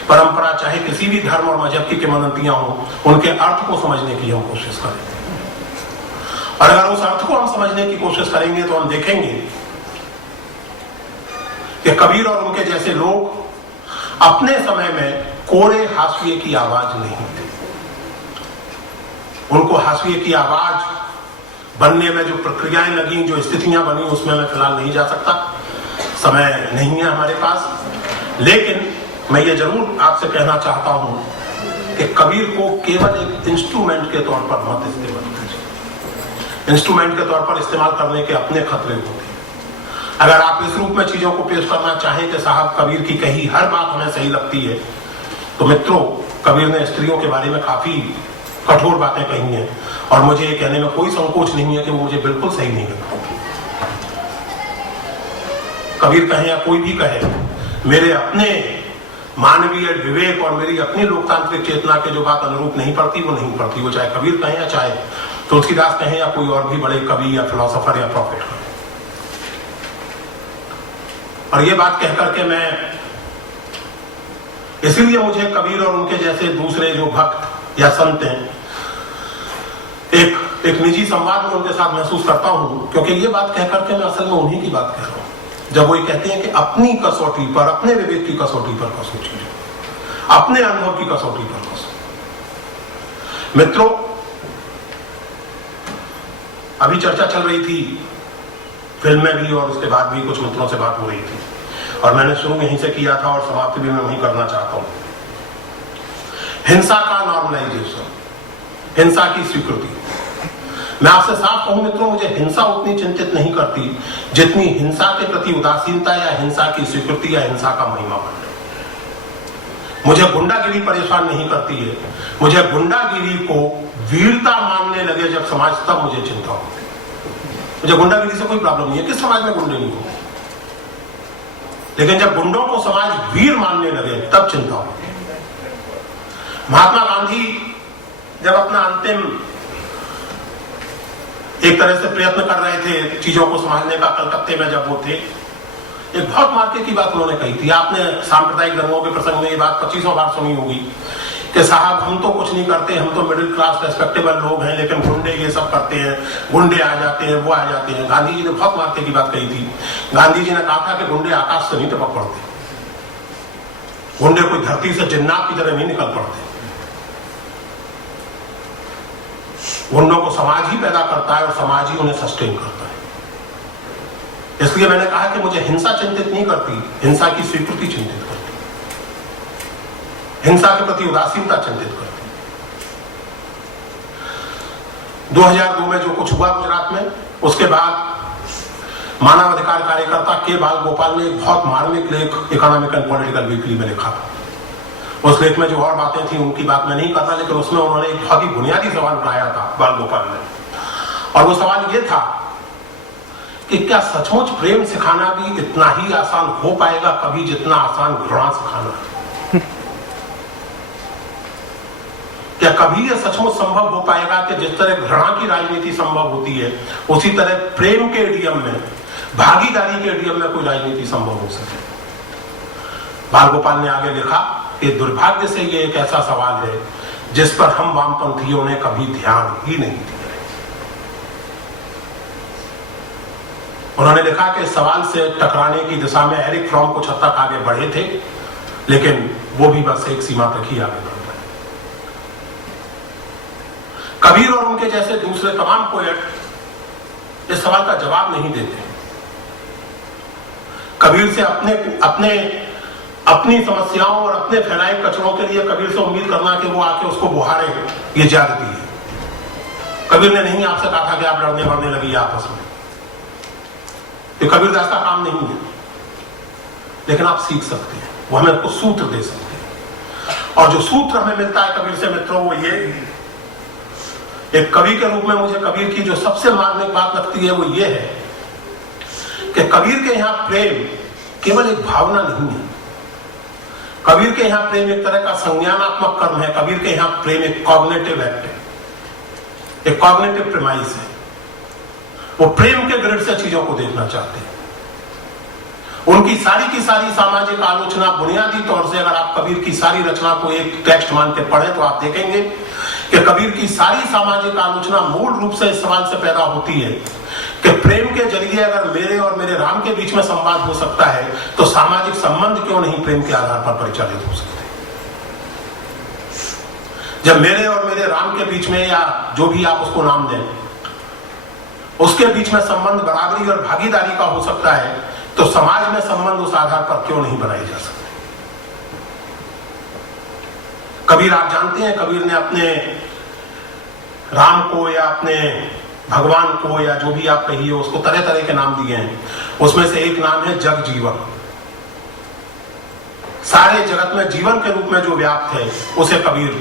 परंपरा, चाहे किसी भी धर्म और मजहब की किंवदंतियां हो, उनके अर्थ को समझने की हम कोशिश करें। और अगर उस अर्थ को हम समझने की कोशिश करेंगे तो हम देखेंगे कि कबीर और उनके जैसे लोग अपने समय में कोरे हाशिए की आवाज नहीं थे। उनको हाशिए की आवाज बनने में जो प्रक्रियाएं लगी, जो स्थितियां बनी, उसमें मैं फिलहाल नहीं जा सकता, समय नहीं है हमारे पास। लेकिन मैं ये जरूर आपसे कहना चाहता हूं कि कबीर को केवल एक इंस्ट्रूमेंट के तौर पर मत इस्तेमाल कीजिए। इंस्ट्रूमेंट के तौर पर इस्तेमाल करने के अपने खतरे होते हैं। अगर आप इस रूप में चीजों को पेश करना चाहें कि साहब कबीर की कही हर बात हमें सही लगती है, तो मित्रों, कबीर ने स्त्रियों के बारे में काफी कठोर बातें कही हैं, और मुझे ये कहने में कोई संकोच नहीं है कि वो मुझे बिल्कुल सही नहीं लगता। कबीर कहे या कोई भी कहे, मेरे अपने मानवीय विवेक और मेरी अपनी लोकतांत्रिक चेतना के जो बात अनुरूप नहीं पड़ती, वो नहीं पड़ती। वो चाहे कबीर कहे या चाहे तुलसीदास कहे या कोई और भी बड़े कवि या फिलोसोफर या प्रॉफिट कहे। और ये बात कहकर के मैं, इसीलिए मुझे कबीर और उनके जैसे दूसरे जो भक्त या संत हैं, एक निजी संवाद में उनके साथ महसूस करता हूं, क्योंकि ये बात कहकर के मैं असल में उन्हीं की बात कह रहा हूं, जब वो कहते हैं कि अपनी कसौटी पर, अपने विवेक की कसौटी पर कसो चीजें, अपने अनुभव की कसौटी पर कसो। मित्रों, अभी चर्चा चल रही थी फिल्म में भी, और उसके बाद भी कुछ मित्रों से बात हो रही थी, और मैंने शुरू यहीं से किया था और समाप्ति भी मैं वहीं करना चाहता हूं। हिंसा का नॉर्मलाइजेशन, हिंसा की स्वीकृति। मैं आपसे साफ कहूं मित्रों, मुझे हिंसा उतनी चिंतित नहीं करती जितनी हिंसा के प्रति उदासीनता या हिंसा की स्वीकृति या हिंसा का महिमा बनना। मुझे गुंडागिरी परेशान नहीं करती है, मुझे गुंडागिरी को वीरता मानने लगे जब समाज, तब मुझे चिंता होती है। मुझे गुंडागिरी से कोई प्रॉब्लम नहीं है, किस समाज में गुंडे नहीं होते, लेकिन जब गुंडों को समाज वीर मानने लगे तब चिंता होती है। महात्मा गांधी जब अपना अंतिम एक तरह से प्रयत्न कर रहे थे चीजों को समझने का, कलकत्ते में जब वो थे, एक बहुत मार्के की बात उन्होंने कही थी। आपने सांप्रदायिक दंगों के प्रसंग में ये बात 25 बार सुनी होगी कि साहब हम तो कुछ नहीं करते, हम तो मिडिल क्लास रेस्पेक्टेबल लोग हैं, लेकिन गुंडे ये सब करते हैं, गुंडे आ जाते हैं, वो आ जाते हैं। गांधी जी ने बहुत मार्के की बात कही थी। गांधी जी ने कहा था कि गुंडे आकाश से नहीं टपक पड़ते, गुंडे कोई धरती से जिन्नात की तरह नहीं निकल पड़ते। गुंडों को समाज ही पैदा करता है और समाज ही उन्हें सस्टेन करता है। इसलिए मैंने कहा कि मुझे हिंसा चिंतित नहीं करती, हिंसा की स्वीकृति चिंतित करती, हिंसा के प्रति उदासीनता चिंतित करती। 2002 में जो कुछ हुआ गुजरात में, उसके बाद मानवाधिकार कार्यकर्ता के बाल गोपाल ने एक बहुत मार्मिक लेख इकोनॉमिक एंड पॉलिटिकल वीकली में लिखा था। उस लेख में जो और बातें थी उनकी बात मैं नहीं करता, लेकिन उसमें उन्होंने एक बहुत ही बुनियादी सवाल उठाया था बाल गोपाल ने, और वो सवाल ये था कि क्या सचमुच प्रेम सिखाना भी इतना ही आसान हो पाएगा कभी जितना आसान घृणा सिखाना है? क्या कभी यह सचमुच संभव हो पाएगा कि जिस तरह घृणा की राजनीति संभव होती है उसी तरह प्रेम के एडीएम में, भागीदारी के एडीएम में कोई राजनीति संभव हो सके? बाल गोपाल ने आगे लिखा कि दुर्भाग्य से ये एक ऐसा सवाल है जिस पर हम वामपंथियों ने कभी ध्यान ही नहीं दिया। उन्होंने लिखा कि सवाल से टकराने की दिशा में एरिक फ्रॉम कुछ हद तक आगे बढ़े थे, लेकिन वो भी बस एक सीमा तक ही आगे बढ़ पाए। कबीर और उनके जैसे दूसरे तमाम पोएट इस सवाल का जवाब नहीं देते। कबीर से अपनी समस्याओं और अपने फैलाए कचरों के लिए कबीर से उम्मीद करना कि वो आके उसको बुहारे, ये ज्यादती है। कबीर ने नहीं आपसे कहा था कि आप लड़ने मरने लगी आपस में, ये कबीरदास का काम नहीं है, लेकिन आप सीख सकते हैं, वो हमें कुछ सूत्र दे सकते हैं। और जो सूत्र हमें मिलता है कबीर से मित्रों, वो ये, एक कवि के रूप में मुझे कबीर की जो सबसे मार्मिक बात लगती है वो ये है कि कबीर के यहां प्रेम केवल एक भावना नहीं है, कबीर के यहां प्रेम एक तरह का संज्ञानात्मक कर्म है। कबीर के यहां प्रेम एक कॉग्निटिव एक्ट है, एक कॉग्निटिव प्रेमाइस है। वो प्रेम के ग्रिड से चीजों को देखना चाहते हैं। उनकी सारी की सारी सामाजिक आलोचना बुनियादी तौर से, अगर आप कबीर की सारी रचना को एक टेक्स्ट मान के पढ़ें तो आप देखेंगे कि कबीर की सारी सामाजिक आलोचना मूल रूप से इस सवाल से पैदा होती है कि प्रेम के जरिए अगर मेरे और मेरे राम के बीच में संवाद हो सकता है तो सामाजिक संबंध क्यों नहीं प्रेम के आधार पर परिचालित हो सकते? जब मेरे और मेरे राम के बीच में, या जो भी आप उसको नाम दें, उसके बीच में संबंध बराबरी और भागीदारी का हो सकता है, तो समाज में संबंध उस आधार पर क्यों नहीं बनाए जा सकते? कबीर, आप जानते हैं, कबीर ने अपने राम को या अपने भगवान को या जो भी आप कहिए उसको तरह तरह के नाम दिए हैं। उसमें से एक नाम है जग जीवन। सारे जगत में जीवन के रूप में जो व्याप्त है उसे कबीर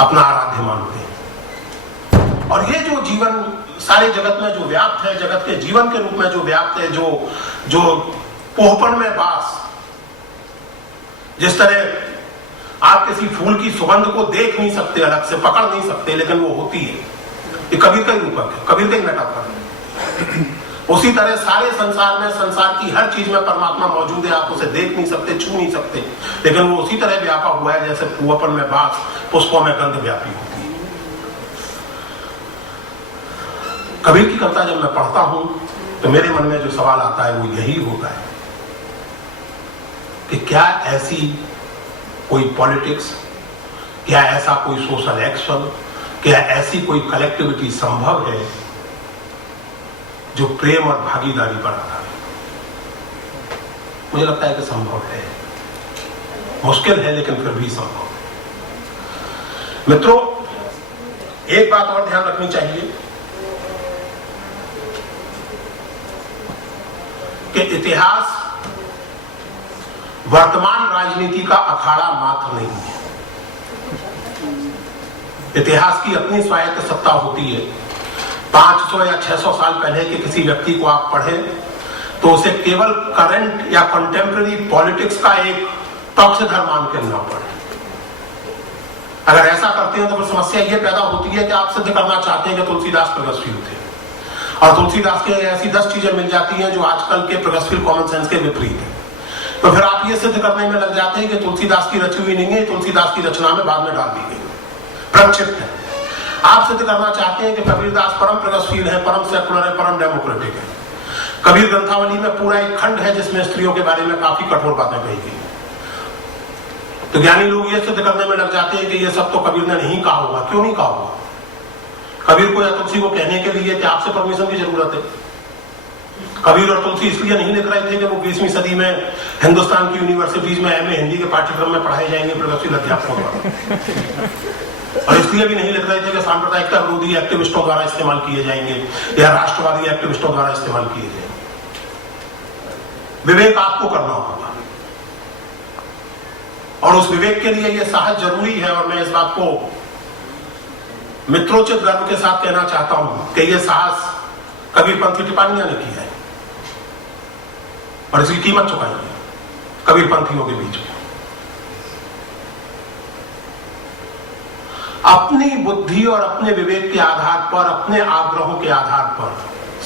अपना आराध्य मानते हैं। और ये जो जीवन सारे जगत में जो व्याप्त है, जगत के जीवन के रूप में जो व्याप्त है, जो पोहपन में बास, जिस तरह आप किसी फूल की सुगंध को देख नहीं सकते, अलग से पकड़ नहीं सकते, लेकिन वो होती है, ये कबीर का ही रूपक है, कबीर का ही मेटाफर है। उसी तरह सारे संसार में, संसार की हर चीज में परमात्मा मौजूद है। आप उसे देख नहीं सकते, छू नहीं सकते, लेकिन वो उसी तरह व्यापा हुआ है जैसे पोहपन में बास पुष्पों में गंध व्यापी होती है। कबीर की कविता जब मैं पढ़ता हूं तो मेरे मन में जो सवाल आता है वो यही होता है कि क्या ऐसी कोई पॉलिटिक्स, क्या ऐसा कोई सोशल एक्शन, क्या ऐसी कोई कलेक्टिविटी संभव है जो प्रेम और भागीदारी पर आधारित है? मुझे लगता है कि संभव है, मुश्किल है लेकिन फिर भी संभव है। मित्रों, एक बात और ध्यान रखनी चाहिए कि इतिहास वर्तमान राजनीति का अखाड़ा मात्र नहीं है। इतिहास की अपनी स्वायत्त सत्ता होती है। 500 या 600 साल पहले के किसी व्यक्ति को आप पढ़ें तो उसे केवल करंट या कंटेम्प्रेरी पॉलिटिक्स का एक पक्षधर मान के ना पढ़ें। अगर ऐसा करते हैं तो फिर समस्या यह पैदा होती है कि आप सिद्ध करना चाहते हैं कि तुलसीदास प्रगतिशील थे, और तुलसीदास के ऐसी 10 चीजें मिल जाती हैं जो आजकल के प्रगतिशील कॉमन सेंस के विपरीत है। तो फिर आप ये सिद्ध करने में लग जाते हैं कि तुलसीदास की रची हुई नहीं है, तुलसीदास की रचना में बाद में डाल दी गई, प्रक्षिप्त है। आप सिद्ध करना चाहते हैं कि कबीरदास परम प्रगतिशील है, परम सेकुलर है, परम डेमोक्रेटिक है। कबीर ग्रंथावली में पूरा एक खंड है जिसमें स्त्रियों के बारे में काफी कठोर बातें कही गई। तो ज्ञानी लोग ये सिद्ध करने में लग जाते हैं कि ये सब तो कबीर ने नहीं कहा होगा। क्यों नहीं कहा होगा? कबीर को या तुलसी को कहने के लिए कि आपसे परमिशन की जरूरत है। कबीर और तुलसी इसलिए नहीं लिख रहे थे कि वो 20वीं सदी में हिंदुस्तान की यूनिवर्सिटीज में एमए हिंदी के पाठ्यक्रम में पढ़ाए जाएंगे प्रगतिशील अध्यापकों द्वारा, और इसलिए भी नहीं लिख रहे थे कि सांप्रदायिकता विरोधी एक्टिविस्टों द्वारा इस्तेमाल किए जाएंगे या राष्ट्रवादी एक्टिविस्टों द्वारा इस्तेमाल किए जाएंगे। विवेक आपको करना होगा, और उस विवेक के लिए यह साहस जरूरी है। और मैं इस बात को मित्रोचित गर्व के साथ कहना चाहता हूं कि यह साहस कबीरपंथी टिप्पणियां ने की है और इसकी कीमत चुकाई है कबीरपंथियों के बीच में। अपनी बुद्धि और अपने विवेक के आधार पर, अपने आग्रहों के आधार पर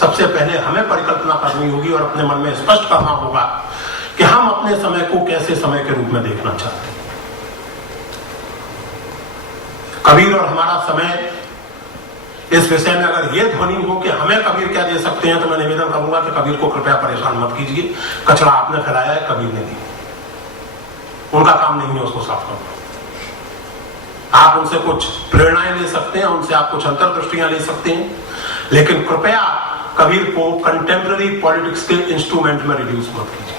सबसे पहले हमें परिकल्पना करनी होगी और अपने मन में स्पष्ट करना होगा कि हम अपने समय को कैसे समय के रूप में देखना चाहते हैं। कबीर और हमारा समय, इस विषय में अगर यह ध्वनि हो कि हमें कबीर क्या दे सकते हैं, तो मैं निवेदन करूंगा कि कबीर को कृपया परेशान मत कीजिए। कचरा आपने फैलाया है, कबीर ने नहीं, उनका काम नहीं है उसको साफ करना। आप उनसे कुछ प्रेरणाएं ले सकते हैं, उनसे आप कुछ अंतर्दृष्टियां ले सकते हैं, लेकिन कृपया कबीर को कंटेम्पररी पॉलिटिक्स के इंस्ट्रूमेंट में रिड्यूस मत कीजिए।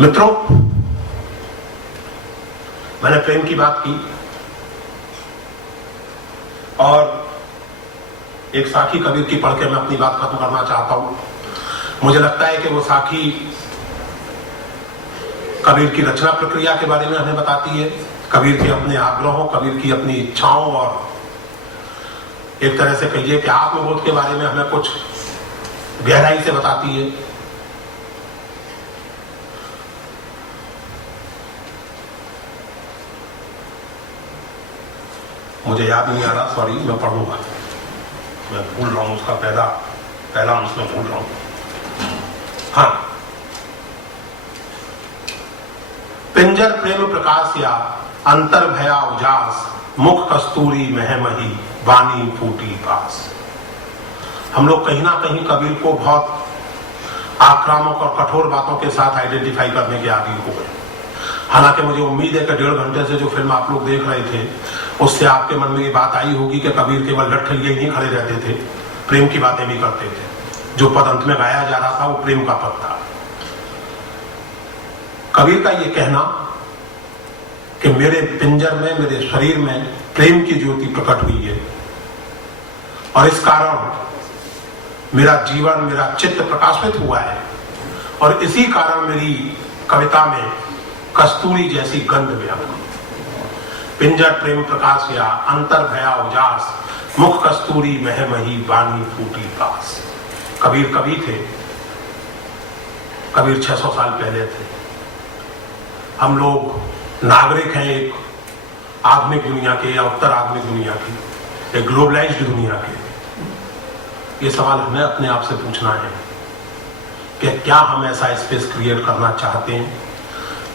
मित्रों, मैंने प्रेम की बात की और एक साखी कबीर की पढ़ के मैं अपनी बात खत्म करना चाहता हूं। मुझे लगता है कि वो साखी कबीर की रचना प्रक्रिया के बारे में हमें बताती है, कबीर के अपने आग्रहों, कबीर की अपनी इच्छाओं और एक तरह से कहिए कि आत्मबोध के बारे में हमें कुछ गहराई से बताती है। मुझे याद नहीं आ रहा, सॉरी, मैं पढ़ूंगा, मैं भूल रहा हूं उसका पहला अंश में भूल रहा हूं। हाँ, पिंजर प्रेम प्रकाश या अंतर भया उजास, मुख कस्तूरी महमही वाणी फूटी पास। हम लोग कहीं ना कहीं कबीर को बहुत आक्रामक और कठोर बातों के साथ आइडेंटिफाई करने के आदी हो गए। हालांकि मुझे उम्मीद है कि 1.5 घंटे से जो फिल्म आप लोग देख रहे थे उससे आपके मन में ये बात आई होगी कि कबीर केवल लठ लिए नहीं खड़े रहते थे, प्रेम की बातें भी करते थे। जो पद अंत में गाया जा रहा था वो प्रेम का पद था। कबीर का ये कहना कि मेरे पिंजर में, मेरे शरीर में प्रेम की ज्योति प्रकट हुई है और इस कारण मेरा जीवन, मेरा चित्त प्रकाशित हुआ है और इसी कारण मेरी कविता में कस्तूरी जैसी गंध व्याप्त हुई। पिंजर प्रेम प्रकाश या अंतर भया उजास, मुख कस्तूरी महमही वाणी फूटी पास। कबीर कवि थे, कबीर 600 साल पहले थे। हम लोग नागरिक हैं एक आधुनिक दुनिया के या उत्तर आधुनिक दुनिया की, एक ग्लोबलाइज्ड दुनिया के। ये सवाल हमें अपने आप से पूछना है कि क्या हम ऐसा स्पेस क्रिएट करना चाहते हैं,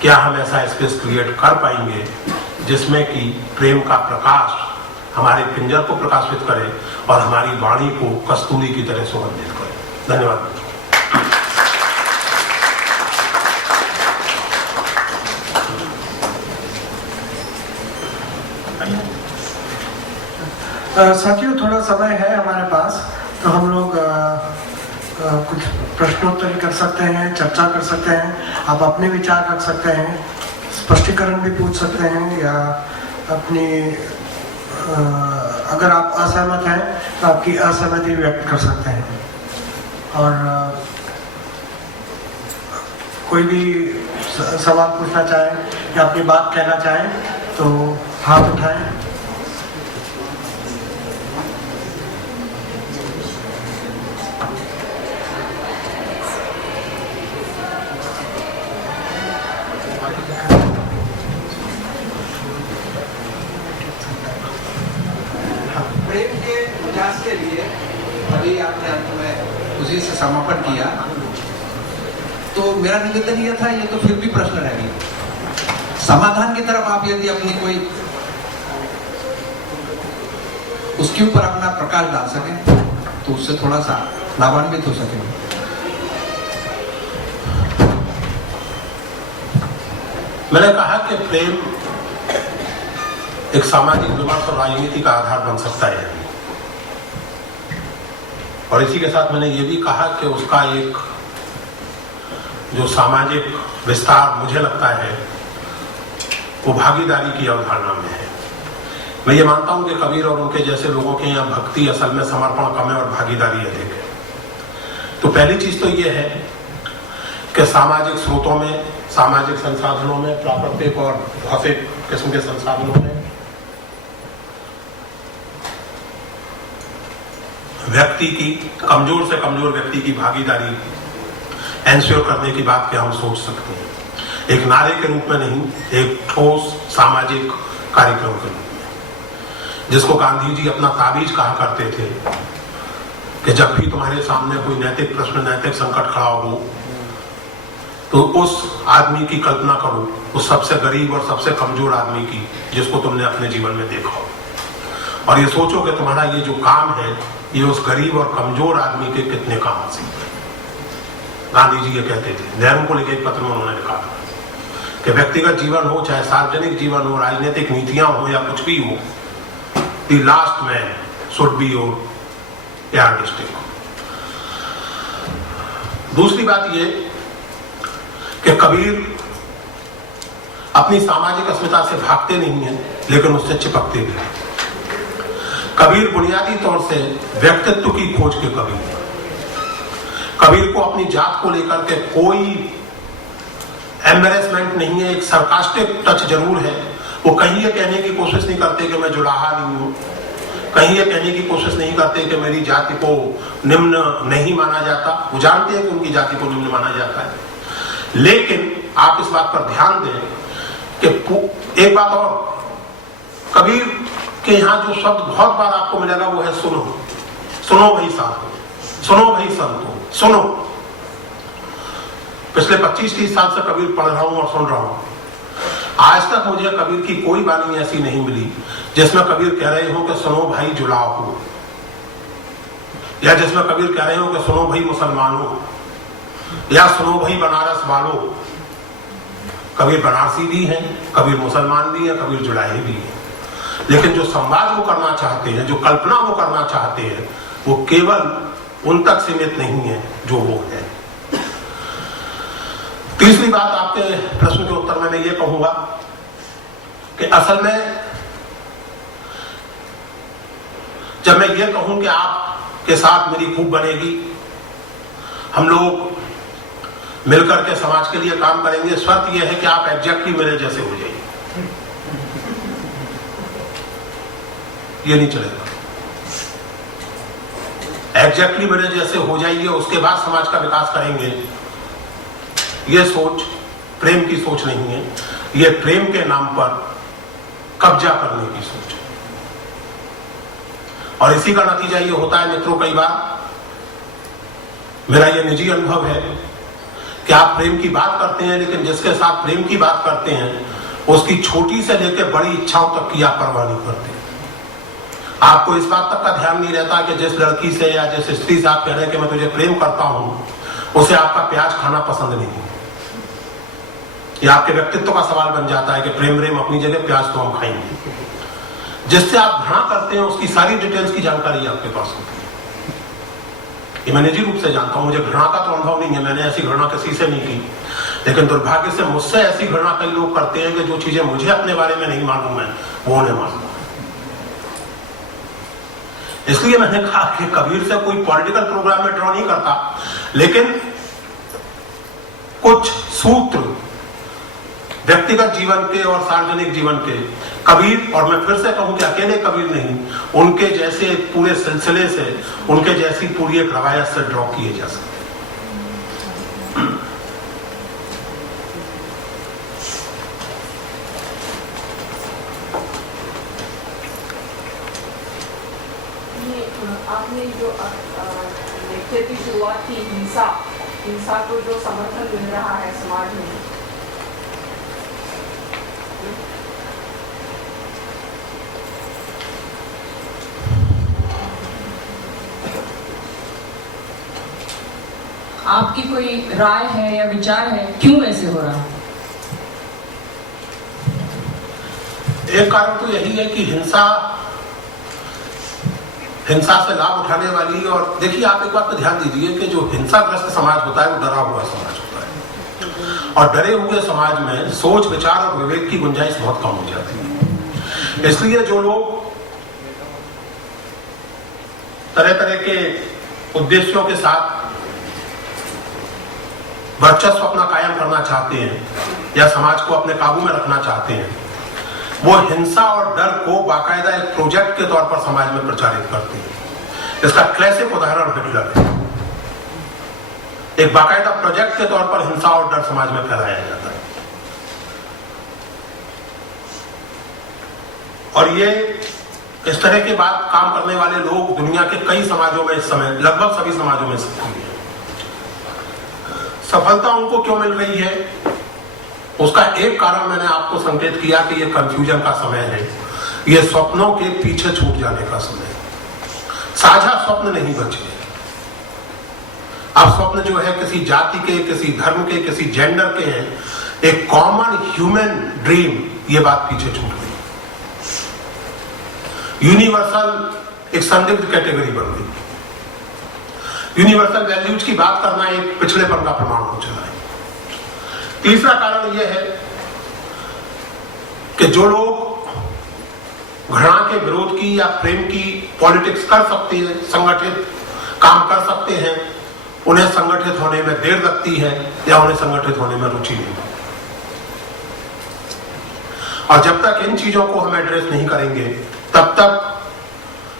क्या हम ऐसा स्पेस क्रिएट कर पाएंगे जिसमें कि प्रेम का प्रकाश हमारे पिंजर को प्रकाशित करे और हमारी वाणी को कस्तूरी की तरह सुगंधित करे। धन्यवाद। साथियों, थोड़ा समय है हमारे पास, तो हम लोग कुछ प्रश्नोत्तरी कर सकते हैं, चर्चा कर सकते हैं, आप अपने विचार रख सकते हैं, स्पष्टीकरण भी पूछ सकते हैं या अपनी अगर आप असहमत हैं तो आपकी असहमति व्यक्त कर सकते हैं। और कोई भी सवाल पूछना चाहें या अपनी बात कहना चाहें तो हाथ उठाएं। प्रेम के उजास के लिए अभी आपने अंत में उसी से समापन किया। तो मेरा निवेदन यह था, ये तो फिर भी प्रश्न रह गया, समाधान की तरफ आप यदि अपनी कोई उसके ऊपर अपना प्रकाश डाल सके तो उससे थोड़ा सा लाभान्वित हो सके। मैंने कहा कि प्रेम एक सामाजिक विमर्श और राजनीति का आधार बन सकता है, और इसी के साथ मैंने ये भी कहा कि उसका एक जो सामाजिक विस्तार मुझे लगता है वो भागीदारी की अवधारणा में है। मैं ये मानता हूं कि कबीर और उनके जैसे लोगों के यहाँ भक्ति असल में समर्पण कम है और भागीदारी अधिक है। तो पहली चीज तो ये है कि सामाजिक स्रोतों में, सामाजिक संसाधनों में, प्राकृतिक और भौतिक किस्म के संसाधनों में व्यक्ति की, कमजोर से कमजोर व्यक्ति की भागीदारी एंश्योर करने की बात क्या हम सोच सकते हैं, एक नारे के रूप में नहीं, एक ठोस सामाजिक कार्यक्रम के रूप में, जिसको गांधी जी अपना ताबीज कहा करते थे कि जब भी तुम्हारे सामने कोई नैतिक प्रश्न, नैतिक संकट खड़ा हो तो उस आदमी की कल्पना करो, उस सबसे गरीब और सबसे कमजोर आदमी की जिसको तुमने अपने जीवन में देखा हो, और ये सोचो कि तुम्हारा ये जो काम है ये उस गरीब और कमजोर आदमी के कितने काम आ सकते हैं। गांधी जी ये कहते थे। नेहरू को लेकर एक पत्र में उन्होंने लिखा था कि व्यक्तिगत जीवन हो, चाहे सार्वजनिक जीवन हो, राजनीतिक नीतियां हो या कुछ भी हो, the last man should be your yardstick. दूसरी बात ये कि कबीर अपनी सामाजिक अस्मिता से भागते नहीं हैं, लेकिन उससे चिपकते भी हैं। कबीर बुनियादी तौर से व्यक्तित्व की खोज के कबीर हैं। कबीर को अपनी जात को लेकर के कोई एम्बेरसमेंट नहीं है, एक सरकास्टिक टच जरूर है। वो कहीं ये कहने की कोशिश नहीं करते कि मैं जुलाहा नहीं हूं, कहीं ये कहने की कोशिश नहीं करते कि मेरी जाति को निम्न नहीं माना जाता। वो जानते हैं कि उनकी जाति को निम्न माना जाता है, लेकिन आप इस बात पर ध्यान दें कि एक बात और, कबीर के यहाँ जो शब्द बहुत बार आपको मिलेगा वो है सुनो। सुनो भाई साधो, सुनो भाई संतो, सुनो। पिछले 25-30 साल से कबीर पढ़ रहा हूं और सुन रहा हूं, आज तक मुझे कबीर की कोई वाणी ऐसी नहीं मिली जिसमें कबीर कह रहे हो कि सुनो भाई जुलाओ हो, या जिसमें कबीर कह रहे हो कि सुनो भाई मुसलमानों, या सुनो भाई बनारस वालों। कबीर बनारसी भी हैं, कबीर मुसलमान भी हैं, कबीर जुलाहे भी हैं, लेकिन जो संवाद वो करना चाहते हैं, जो कल्पना वो करना चाहते हैं, वो केवल उन तक सीमित नहीं है जो वो है। तीसरी बात आपके प्रश्न के उत्तर में मैं ये कहूंगा कि असल में जब मैं ये कहूं कि आपके साथ मेरी खूब बनेगी, हम लोग मिलकर के समाज के लिए काम करेंगे, शर्त यह है कि आप एग्जैक्टली मेरे जैसे हो जाइए। ये नहीं चलेगा, एग्जैक्टली मेरे जैसे हो जाइए, उसके बाद समाज का विकास करेंगे। ये सोच प्रेम की सोच नहीं है, ये प्रेम के नाम पर कब्जा करने की सोच है। और इसी का नतीजा ये होता है मित्रों, कई बार मेरा ये निजी अनुभव है कि आप प्रेम की बात करते हैं, लेकिन जिसके साथ प्रेम की बात करते हैं उसकी छोटी से लेकर बड़ी इच्छाओं तक की आप परवाह नहीं करते। आपको इस बात तक का ध्यान नहीं रहता कि जिस लड़की से या जिस स्त्री से आप कह रहे हैं कि मैं तुझे प्रेम करता हूं, उसे आपका प्याज खाना पसंद नहीं है। यह आपके व्यक्तित्व का सवाल बन जाता है कि प्रेम अपनी जगह, प्याज तो हम खाएंगे। जिससे आप घृणा करते हैं उसकी सारी डिटेल्स की जानकारी आपके पास होती है। ये मैं निजी रूप से जानता हूं, मुझे घृणा का तो अनुभव नहीं है, मैंने ऐसी घृणा किसी से नहीं की, लेकिन दुर्भाग्य से मुझसे ऐसी घृणा कई लोग करते हैं कि जो चीजें मुझे अपने बारे में नहीं मालूम है वो उन्हें मालूम है। इसलिए मैंने कहा कि कबीर से कोई पॉलिटिकल प्रोग्राम में ड्रॉ नहीं करता, लेकिन कुछ सूत्र व्यक्तिगत जीवन के और सार्वजनिक जीवन के, कबीर, और मैं फिर से कहूं कि अकेले कबीर नहीं, उनके जैसे पूरे सिलसिले से, उनके जैसी पूरी एक रवायत से ड्रॉ किए जा सकते। आपने जो लेक्चर की शुरुआत की हिंसा को जो समर्थन मिल रहा है समाज में, आपकी कोई राय है या विचार है क्यों ऐसे हो रहा है? एक कारण तो यही है कि हिंसा से लाभ उठाने वाली, और देखिए आप एक बात पर ध्यान दीजिए कि जो हिंसाग्रस्त समाज होता है वो डरा हुआ समाज होता है, और डरे हुए समाज में सोच विचार और विवेक की गुंजाइश बहुत कम हो जाती है। इसलिए जो लोग तरह तरह के उद्देश्यों के साथ वर्चस्व अपना कायम करना चाहते हैं या समाज को अपने काबू में रखना चाहते हैं, वो हिंसा और डर को बाकायदा एक प्रोजेक्ट के तौर पर समाज में प्रचारित करते हैं। इसका क्लासिक उदाहरण हिटलर है। एक बाकायदा प्रोजेक्ट के तौर पर हिंसा और डर समाज में फैलाया जाता है, और ये इस तरह के बात काम करने वाले लोग दुनिया के कई समाजों में इस समय, लगभग सभी समाजों में सक्रिय हैं। सफलता उनको क्यों मिल रही है, उसका एक कारण मैंने आपको संकेत किया कि ये कंफ्यूजन का समय है, ये स्वप्नों के पीछे छूट जाने का समय है। साझा स्वप्न नहीं बचे। अब स्वप्न जो है किसी जाति के, किसी धर्म के, किसी जेंडर के हैं, एक कॉमन ह्यूमन ड्रीम, ये बात पीछे छूट गई। यूनिवर्सल एक संदिग्ध कैटेगरी बन गई। यूनिवर्सल वैल्यूज की बात करना एक पिछड़ेपन का प्रमाण हो चला है। तीसरा कारण यह है कि जो लोग घृणा के विरोध की या प्रेम की पॉलिटिक्स कर सकते हैं, संगठित काम कर सकते हैं, उन्हें संगठित होने में देर लगती है या उन्हें संगठित होने में रुचि नहीं। और जब तक इन चीजों को हम एड्रेस नहीं करेंगे, तब तक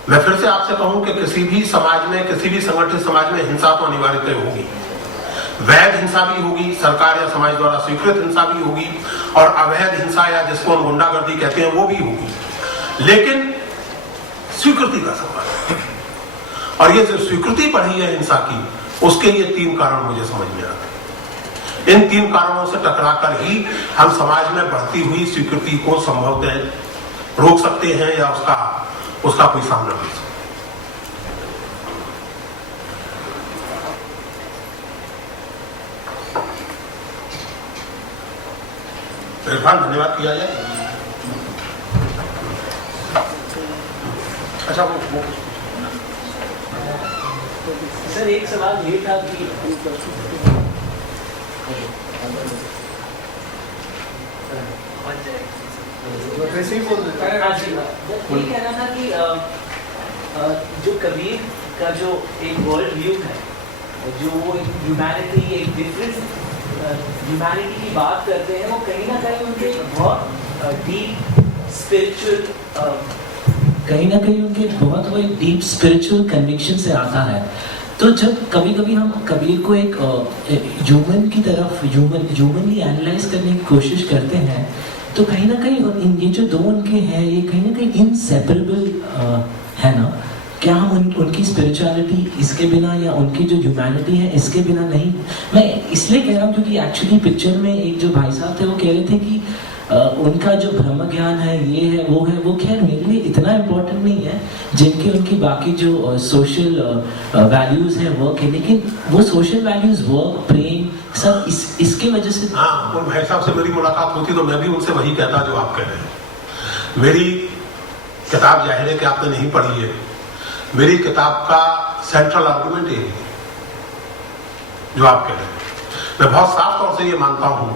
मैं फिर से आपसे कहूं कि किसी भी समाज में, किसी भी संगठित समाज में हिंसा तो अनिवार्यतः होगी। वैध हिंसा भी होगी, सरकार या समाज द्वारा स्वीकृत हिंसा भी होगी, और अवैध हिंसा या जिसको हम गुंडागर्दी कहते हैं वो भी होगी। लेकिन स्वीकृति का सवाल है, और ये जो स्वीकृति बढ़ी है हिंसा की, उसके ये 3 कारण मुझे समझ में आते हैं। इन 3 कारणों से टकराकर ही हम समाज में बढ़ती हुई स्वीकृति को संभवतः रोक सकते हैं या उसका कोई सामना कर सकते हैं। इरफान, धन्यवाद किया जाए। अच्छा, वो सर एक सवाल ये था कि ये कहना था कि जो कबीर का जो एक वर्ल्ड व्यू है, जो वो ह्यूमैनिटी, एक डिफरेंट ह्यूमैनिटी की बात करते हैं, वो कहीं ना कहीं उनके बहुत डीप स्पिरिचुअल कन्विक्शन से आता है। तो जब कभी कभी हम कबीर को एक ह्यूमन की तरफ ह्यूमनली एनालाइज करने की कोशिश करते हैं, तो कहीं ना कहीं ये जो 2 उनके हैं, ये कहीं ना कहीं इनसेपरेबल है ना। क्या हम उनकी स्पिरिचुअलिटी इसके बिना, या उनकी जो ह्यूमैनिटी है इसके बिना नहीं? मैं इसलिए कह रहा हूँ क्योंकि एक्चुअली पिक्चर में एक जो भाई साहब थे वो कह रहे थे कि उनका जो ब्रह्म ज्ञान है, ये है, वो खैर मेरे लिए इतना इम्पोर्टेंट नहीं है जिनकी उनकी बाकी जो सोशल वैल्यूज है, वर्क है, लेकिन वो सोशल वैल्यूज, वर्क, प्रेम, सब इसके वजह से। हाँ, उन भाई साहब से मेरी मुलाकात होती तो मैं भी उनसे वही कहता जो आप कह रहे हैं। मेरी किताब जाहिर है कि आपने नहीं पढ़ी है, मेरी किताब का सेंट्रल आर्गुमेंट ये है जो आप कह रहे हैं। मैं बहुत साफ तौर से ये मानता हूं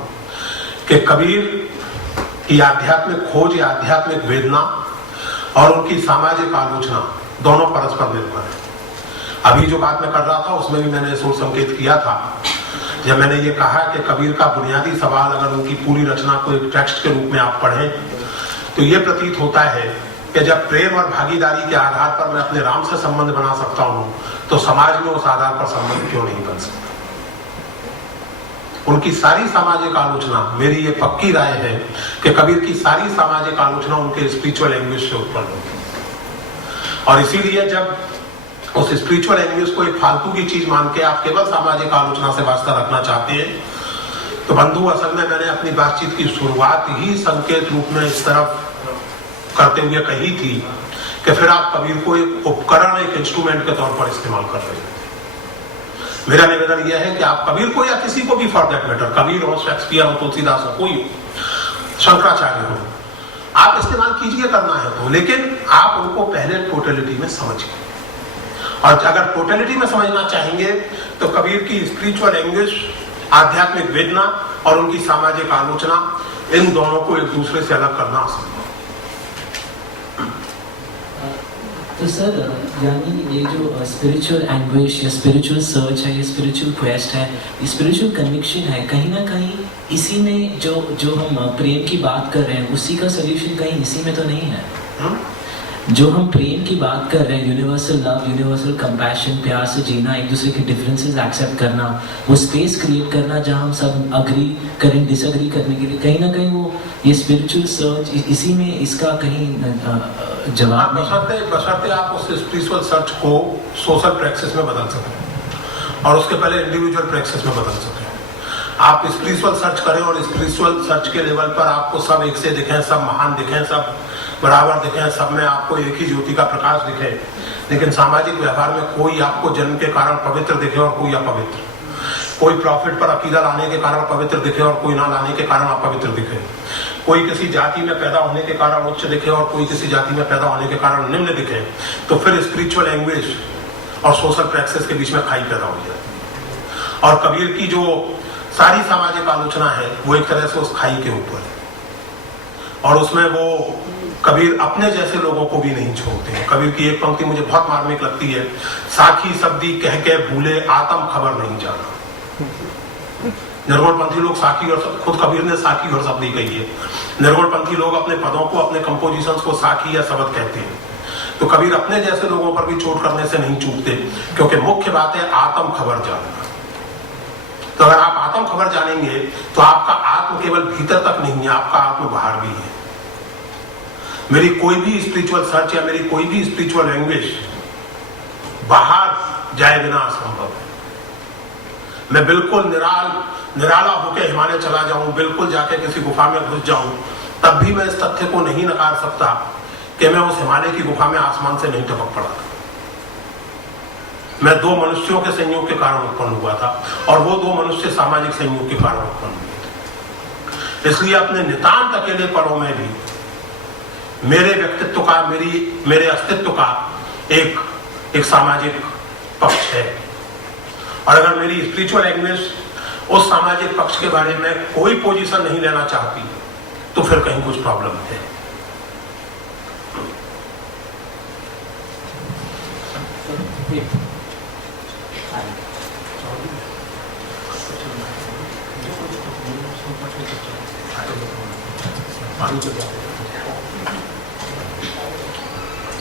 कि कबीर की आध्यात्मिक खोज या आध्यात्मिक वेदना और उनकी सामाजिक आलोचना दोनों परस्पर निर्भर है। अभी जो बात मैं कर रहा था उसमें भी मैंने सोच संकेत किया था, जब मैंने ये कहा कि कबीर का बुनियादी सवाल, अगर उनकी पूरी रचना को एक टेक्स्ट के रूप में आप पढ़ें, तो ये प्रतीत होता है कि जब प्रेम और भागीदारी के आधार पर मैं अपने राम से संबंध बना सकता हूं, तो समाज में उस आधार पर संबंध क्यों नहीं बन सकता। उनकी सारी सामाजिक आलोचना, मेरी ये पक्की राय है कि कबीर की सारी सामाजिक आलोचना उनके स्पिरिचुअल एंग्विश से उत्पन्न होती है। और इसीलिए जब उस स्पिरिचुअल एंग्वेज को एक फालतू की चीज मान के आप केवल सामाजिक आलोचना से वास्ता रखना चाहते हैं, तो बंधु असल में मैंने अपनी बातचीत की शुरुआत ही संकेत रूप में इस तरफ करते हुए कही थी कि फिर आप कबीर को एक उपकरण, एक इंस्ट्रूमेंट के तौर पर इस्तेमाल कर रहे हैं। मेरा निवेदन यह है कि आप कबीर को या किसी को भी फॉर दैट मैटर, कबीर हो, शेक्सपियर हो, तुलसीदास हो, कोई हो, शंकराचार्य हो, आप इस्तेमाल कीजिए करना है तो, लेकिन आप उनको पहले टोटलिटी में समझिए। और अगर टोटलिटी में समझना चाहेंगे तो कबीर की स्पिरिचुअल लैंग्वेज, आध्यात्मिक वेदना और उनकी सामाजिक आलोचना, इन दोनों को एक दूसरे से अलग करना असंभव। तो सर, यानी ये जो स्पिरिचुअल एंग्विश या स्पिरिचुअल सर्च है, ये स्पिरिचुअल क्वेस्ट है, स्पिरिचुअल कन्विक्शन है, कहीं ना कहीं इसी में जो हम प्रेम की बात कर रहे हैं, उसी का सोल्यूशन कहीं इसी में तो नहीं है? जो हम प्रेम की बात कर रहे हैं, यूनिवर्सल लव, यूनिवर्सल कंपैशन, प्यार से जीना, एक दूसरे के डिफरेंसेस एक्सेप्ट करना, वो स्पेस क्रिएट करना जहां हम सब अग्री करें डिसअग्री करने के लिए, कहीं ना कहीं वो ये स्पिरिचुअल सर्च इसी में इसका कहीं जवाब बशर्ते आप उस स्पिरिचुअल सर्च को सोशल प्रैक्टिस में बदल सकें और उसके पहले इंडिविजुअल प्रैक्टिस में बदल सकें। आप स्पिरिचुअल सर्च करें और स्पिरिचुअल सर्च के लेवल पर आपको सब एक से दिखें, सब महान दिखें, सब बराबर दिखें, सब में आपको एक ही ज्योति का प्रकाश दिखे, लेकिन सामाजिक व्यवहार में कोई आपको जन्म के कारण पवित्र दिखे और कोई अपवित्र, कोई प्रॉफिट पर अकीदा लाने के कारण पवित्र दिखे और कोई ना लाने के कारण अपवित्र दिखे, कोई किसी जाति में पैदा होने के कारण उच्च दिखे और कोई किसी जाति में पैदा होने के कारण निम्न दिखे, तो फिर स्पिरिचुअल लैंग्वेज और सोशल प्रैक्टिस के बीच में खाई पैदा हो जाती। और कबीर की जो सारी सामाजिक आलोचना है वो एक तरह से उस खाई के ऊपर है, और उसमें वो कबीर अपने जैसे लोगों को भी नहीं छोड़ते हैं। कबीर की एक पंक्ति मुझे बहुत मार्मिक लगती है, साखी शब्दी कह के भूले आत्म खबर नहीं जाना। निर्गुणपंथी लोग साखी, और खुद कबीर ने साखी और शब्दी कही है। निर्गुणपंथी लोग अपने पदों को, अपने कंपोजिशंस को साखी या शब्द कहते हैं, तो कबीर अपने जैसे लोगों पर भी चोट करने से नहीं चूकते, क्योंकि मुख्य बात है आत्म खबर जानना। तो अगर आप आत्म खबर जानेंगे तो आपका आत्म केवल भीतर तक नहीं है, आपका आत्म बाहर भी है। मेरी कोई भी स्पिरिचुअल सर्च या मेरी कोई भी स्पिरिचुअल लैंग्वेज बाहर जाए बिना असंभव है। मैं बिल्कुल निराला होकर हिमालय चला जाऊं, बिल्कुल जाके किसी गुफा में घुस जाऊं, तब भी मैं इस तथ्य को नहीं नकार सकता कि मैं उस हिमालय की गुफा में आसमान से नहीं टपक पड़ा था। मैं दो मनुष्यों के संयोग के कारण उत्पन्न हुआ था, और वो दो मनुष्य सामाजिक संयोग के कारण उत्पन्न हुए थे। इसलिए अपने नितांत अकेले पलों में भी मेरे व्यक्तित्व का, मेरे अस्तित्व का एक सामाजिक पक्ष है। और अगर मेरी स्पिरिचुअल लैंग्वेज उस सामाजिक पक्ष के बारे में कोई पोजीशन नहीं लेना चाहती, तो फिर कहीं कुछ प्रॉब्लम है।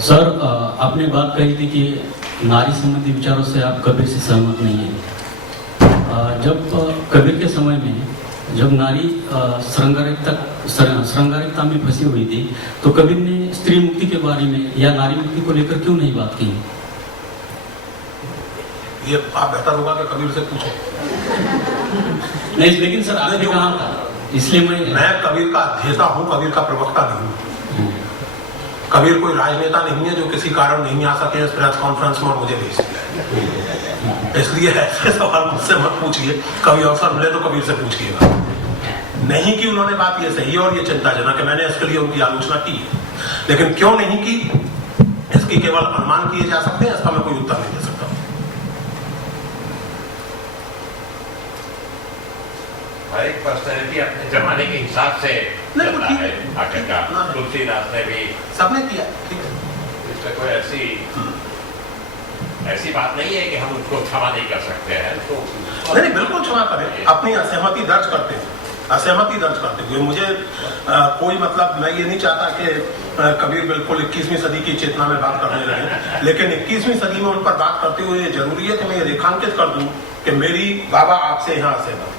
सर, आपने बात कही थी कि नारी संबंधी विचारों से आप कबीर से सहमत नहीं हैं। जब कबीर के समय में जब नारी श्रृंगारिकता में फंसी हुई थी, तो कबीर ने स्त्री मुक्ति के बारे में या नारी मुक्ति को लेकर क्यों नहीं बात की? ये आप बेहतर होगा कि कबीर से पूछो। नहीं, लेकिन सर आपने कहा था, इसलिए मैं कबीर का अध्येता हूँ, कबीर का प्रवक्ता नहीं हूँ। कबीर कोई राजनेता नहीं है जो किसी कारण नहीं आ सके इस प्रेस कॉन्फ्रेंस में और मुझे भेज दिया। इसलिए ऐसे सवाल मुझसे मत पूछिए, कभी अवसर मिले तो कबीर से पूछिएगा। नहीं कि उन्होंने बात ये सही है और ये चिंताजनक है, मैंने इसके लिए उनकी आलोचना की है, लेकिन क्यों नहीं की इसकी केवल अनुमान किए जा सकते हैं, इसका मैं कोई उत्तर नहीं दे सकता। हर एक पर्सनैलिटी अपने जमाने के हिसाब से चलता है। आखिरकार तुलसीदास ने भी सबने किया, ठीक है, इसमें कोई ऐसी बात नहीं है कि हम उसको क्षमा नहीं कर सकते हैं। तो नहीं, बिल्कुल क्षमा करें, अपनी असहमति दर्ज करते हैं, असहमति दर्ज करते हुए मुझे कोई मतलब, मैं ये नहीं चाहता कि कबीर बिल्कुल 21वीं सदी की चेतना में बात करने लगे, लेकिन 21वीं सदी में उन पर बात करते हुए जरूरी है कि मैं ये रेखांकित कर दूं कि मेरी बाबा आपसे यहाँ असहमत।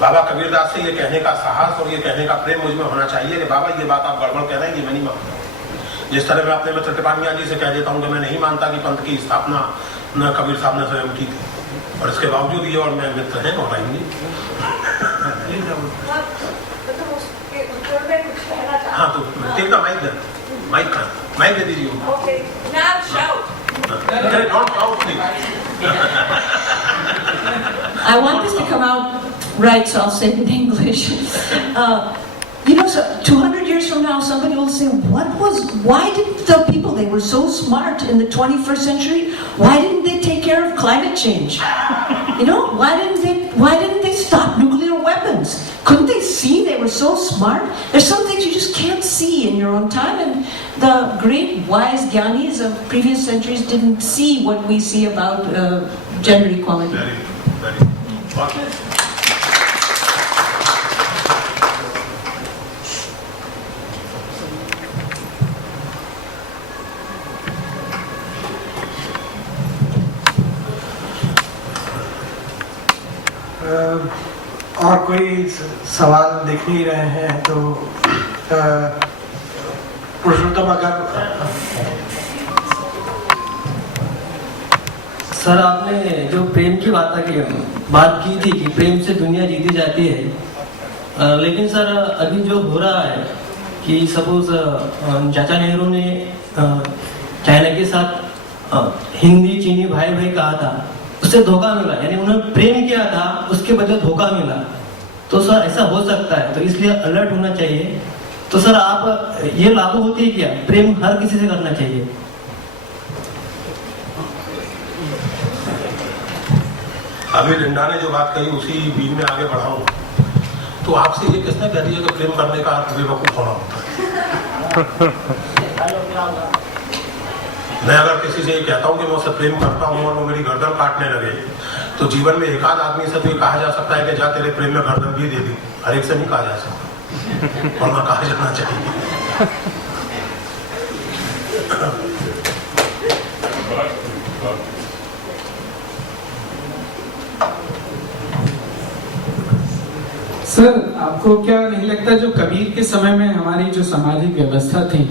बाबा कबीरदास से ये कहने का साहस और ये कहने का प्रेम मुझ में होना चाहिए कि बाबा ये बात आप गड़बड़ कह रहे हैं, ये मैं नहीं मानता। जिस तरह मैं अपने मित्र टिपानिया जी से कह देता हूँ कि मैं नहीं मानता कि पंथ की स्थापना न कबीर साहब ने स्वयं की थी, और इसके बावजूद ये और मैं मित्र हैं और आएंगे। हाँ तो take the mic then, mic दे दीजिए। Okay, now shout. Don't shout, please. I want this to come out right, so I'll say it in English. You know, so 200 years from now, somebody will say, why didn't the people, they were so smart in the 21st century, why didn't they take care of climate change? You know, why didn't they stop nuclear weapons? Couldn't they see they were so smart? There's some things you just can't see in your own time, and the great wise Gyanis of previous centuries didn't see what we see about gender equality. Very. Okay. और कोई सवाल देख नहीं रहे हैं तो पुरुषोत्तम अगर सर आपने जो प्रेम की बात की थी कि प्रेम से दुनिया जीती जाती है, लेकिन सर अभी जो हो रहा है कि सपोज चाचा नेहरू ने चाइना के साथ हिंदी चीनी भाई भाई कहा था, उससे धोखा मिला, यानी उन्होंने प्रेम किया था उसके बदले धोखा मिला। तो सर ऐसा हो सकता है, तो इसलिए अलर्ट होना चाहिए। तो सर आप ये लागू होती है क्या, प्रेम हर किसी से करना चाहिए? अभी लिंडा ने जो बात कही उसी बीच में आगे बढ़ाऊं तो आपसे ये किसने कह दिया कि प्रेम करने का अर्थ बेवकूफ होना होता है? मैं अगर किसी से ये कहता हूँ कि मैं उससे प्रेम करता हूँ और वो मेरी गर्दन काटने लगे, तो जीवन में एक आध आदमी से तो ये कहा जा सकता है कि जा तेरे प्रेम में गर्दन भी दे दी, हर एक से नहीं कहा जा सकता, और ना कहा जाना चाहिए। सर आपको क्या नहीं लगता जो कबीर के समय में हमारी जो सामाजिक व्यवस्था थी,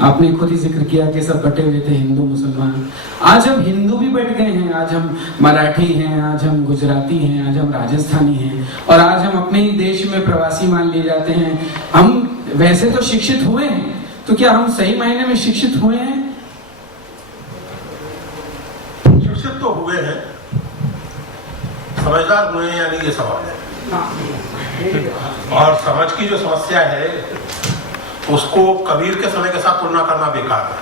आपने खुद ही जिक्र किया कि सब बटे हुए थे हिंदू मुसलमान, आज हम हिंदू भी बट गए हैं, आज हम मराठी हैं, आज हम गुजराती हैं, आज हम राजस्थानी हैं, और आज हम अपने ही देश में प्रवासी मान लिए जाते हैं। हम वैसे तो शिक्षित हुए हैं, तो क्या हम सही मायने में शिक्षित हुए हैं? शिक्षित तो हुए हैं, समझदार हुए हैं या नहीं ये सवाल है। और समझ की जो समस्या है उसको कबीर के समय के साथ तुलना करना बेकार है।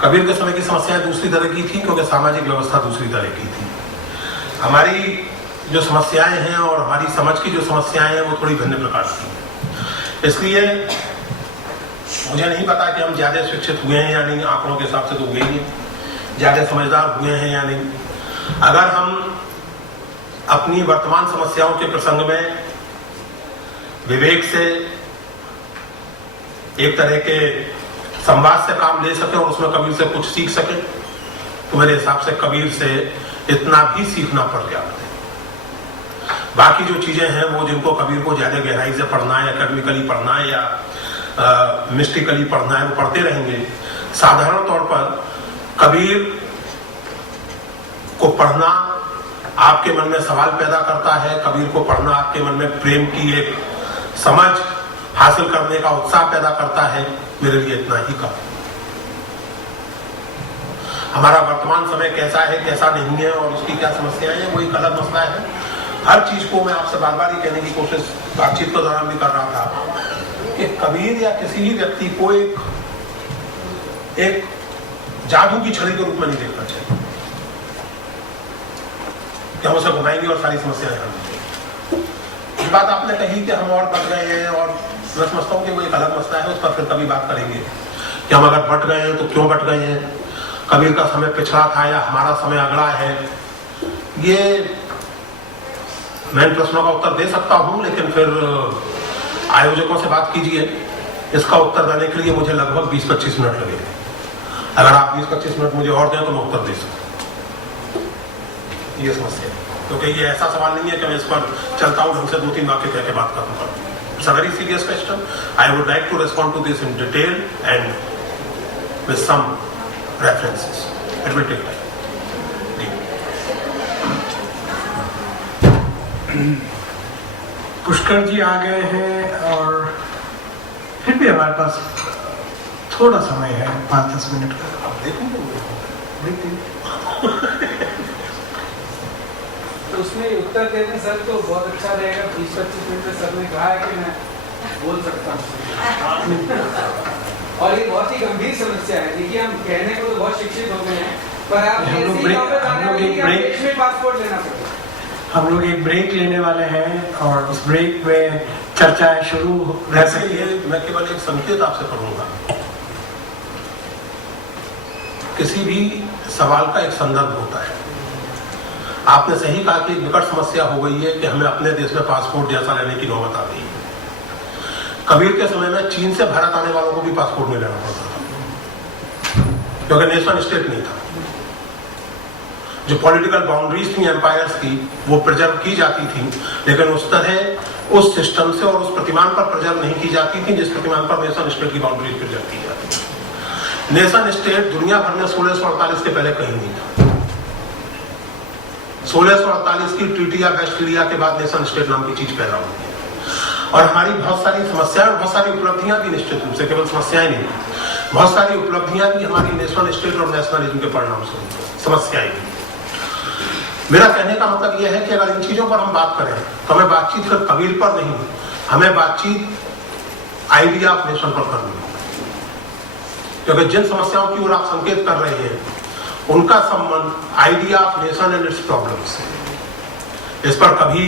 कबीर के समय की समस्याएं दूसरी तरह की थी क्योंकि सामाजिक व्यवस्था दूसरी तरह की थी। हमारी जो समस्याएं हैं और हमारी समझ की जो समस्याएं हैं वो थोड़ी भिन्न प्रकार की। इसलिए मुझे नहीं पता कि हम ज्यादा शिक्षित हुए हैं या नहीं, आंकड़ों के हिसाब से तो हुए ही, ज्यादा समझदार हुए हैं या नहीं। अगर हम अपनी वर्तमान समस्याओं के प्रसंग में विवेक से एक तरह के संवाद से काम ले सके और उसमें कबीर से कुछ सीख सके, तो मेरे हिसाब से कबीर से इतना भी सीखना पड़ जाता है। बाकी जो चीजें हैं वो जिनको कबीर को ज्यादा गहराई से पढ़ना है, एकेडमिकली पढ़ना है या मिस्टिकली पढ़ना है, वो पढ़ते रहेंगे। साधारण तौर पर कबीर को पढ़ना आपके मन में सवाल पैदा करता है, कबीर को पढ़ना आपके मन में प्रेम की एक समझ हासिल करने का उत्साह पैदा करता है। मेरे लिए इतना ही काफी। हमारा वर्तमान समय कैसा है कैसा नहीं है और उसकी क्या समस्याएं हैं वो एक अलग मसला है। हर चीज को मैं आपसे बार बार ही कहने की कोशिश बातचीत के दौरान भी कर रहा था कि कबीर या किसी भी व्यक्ति को एक जादू की छड़ी के रूप में नहीं देखना चाहिए कि हम उसे घुमाएंगे और सारी समस्याएं हल होंगी। ये बात आपने कही कि हम और बट गए हैं, और मैं समझता हूँ कि वो एक अलग मसला है, उस पर फिर कभी बात करेंगे कि हम अगर बट गए हैं तो क्यों बट गए हैं, कबीर का समय पिछड़ा था या हमारा समय अगला है। ये मैं इन प्रश्नों का उत्तर दे सकता हूँ, लेकिन फिर आयोजकों से बात कीजिए। इसका उत्तर देने के लिए मुझे लगभग 20-25 मिनट लगेंगे। अगर आप 20-25 मिनट मुझे और दें तो मैं उत्तर दे सकता हूँ। ये समस्या है, क्योंकि ये ऐसा सवाल नहीं है कि मैं इस पर चलता हूँ ढंग से 2-3 वाक्य कह के बात करता हूँ। It's a very serious question. I would like to respond to this in detail and with some references. It will take time. Pushkar जी आ गए हैं और फिर भी हमारे पास थोड़ा समय है, 5-10 मिनट का। अब देखोगे तो उसमें उत्तर देने सर तो बहुत अच्छा रहेगा। 20-25 मिनट में सर ने कहा है कि मैं बोल सकता हूँ और ये बहुत ही गंभीर समस्या है। देखिए हम कहने को तो बहुत शिक्षित हो गए हैं, पर आप ऐसी नौबत आने वाली है कि आप देश में पासपोर्ट लेना पड़ेगा। हम लोग एक ब्रेक लेने वाले हैं और उस ब्रेक में चर्चाएं शुरू रह वैसे सकती ये है। मैं केवल एक संकेत आपसे करूंगा। किसी भी सवाल का एक संदर्भ होता है। आपने सही कहा कि एक विकट समस्या हो गई है कि हमें अपने देश में पासपोर्ट जैसा लेने की नौबत आ गई है। कबीर के समय में चीन से भारत आने वालों को भी पासपोर्ट नहीं लेना पड़ता था, क्योंकि नेशन स्टेट नहीं था। जो पॉलिटिकल बाउंड्रीज थी एम्पायर्स की, वो प्रिजर्व की जाती थी, लेकिन उस तरह उस सिस्टम से और उस प्रतिमान पर प्रिजर्व नहीं की जाती थी जिस प्रतिमान पर नेशन स्टेट की बाउंड्रीज प्रिजर्व की जाती थी। नेशन स्टेट दुनिया भर में 1648 के पहले कहीं नहीं था। 1648 की ट्रीटी या वेस्टफालिया के बाद नेशन स्टेट नाम की चीज पैदा हुई है। और हमारी बहुत सारी समस्याएं और बहुत सारी उपलब्धियां भी निश्चित रूप से, केवल समस्याएं नहीं, बहुत सारी उपलब्धियां भी हमारी नेशन स्टेट और नेशनलिज्म के परिणाम से, समस्याएं भी। मेरा कहने का मतलब यह है कि अगर इन चीजों पर हम बात करें तो हमें बातचीत सिर्फ कबीर पर नहीं, हमें बातचीत आइडिया ऑफ नेशन पर करनी है। क्योंकि जिन समस्याओं की ओर आप संकेत कर रहे हैं उनका संबंध idea of nation and it's problems है। इस पर कभी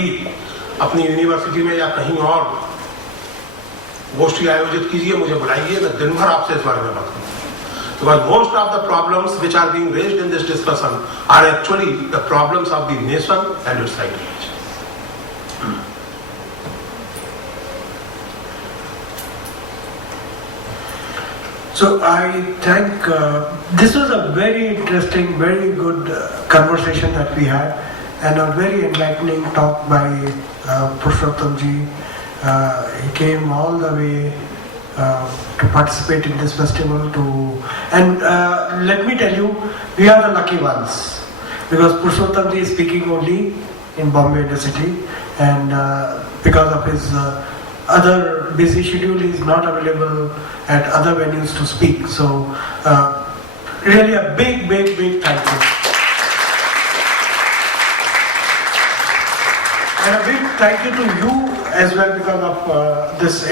अपनी यूनिवर्सिटी में या कहीं और गोष्ठी आयोजित कीजिए, मुझे बुलाइए, मैं दिन भर आपसे इस बारे में बात करूंगा। Because most of the problems which are being raised in this discussion are actually the problems of the nation and its ideology. So I think this was a very interesting, very good conversation that we had, and a very enlightening talk by Purushottam ji. He came all the way to participate in this festival. And let me tell you, we are the lucky ones because Purushottam ji is speaking only in Bombay, the city, and because of his other busy schedule, he is not available at other venues to speak. So really a big thank you. And a big thank you to you as well because of this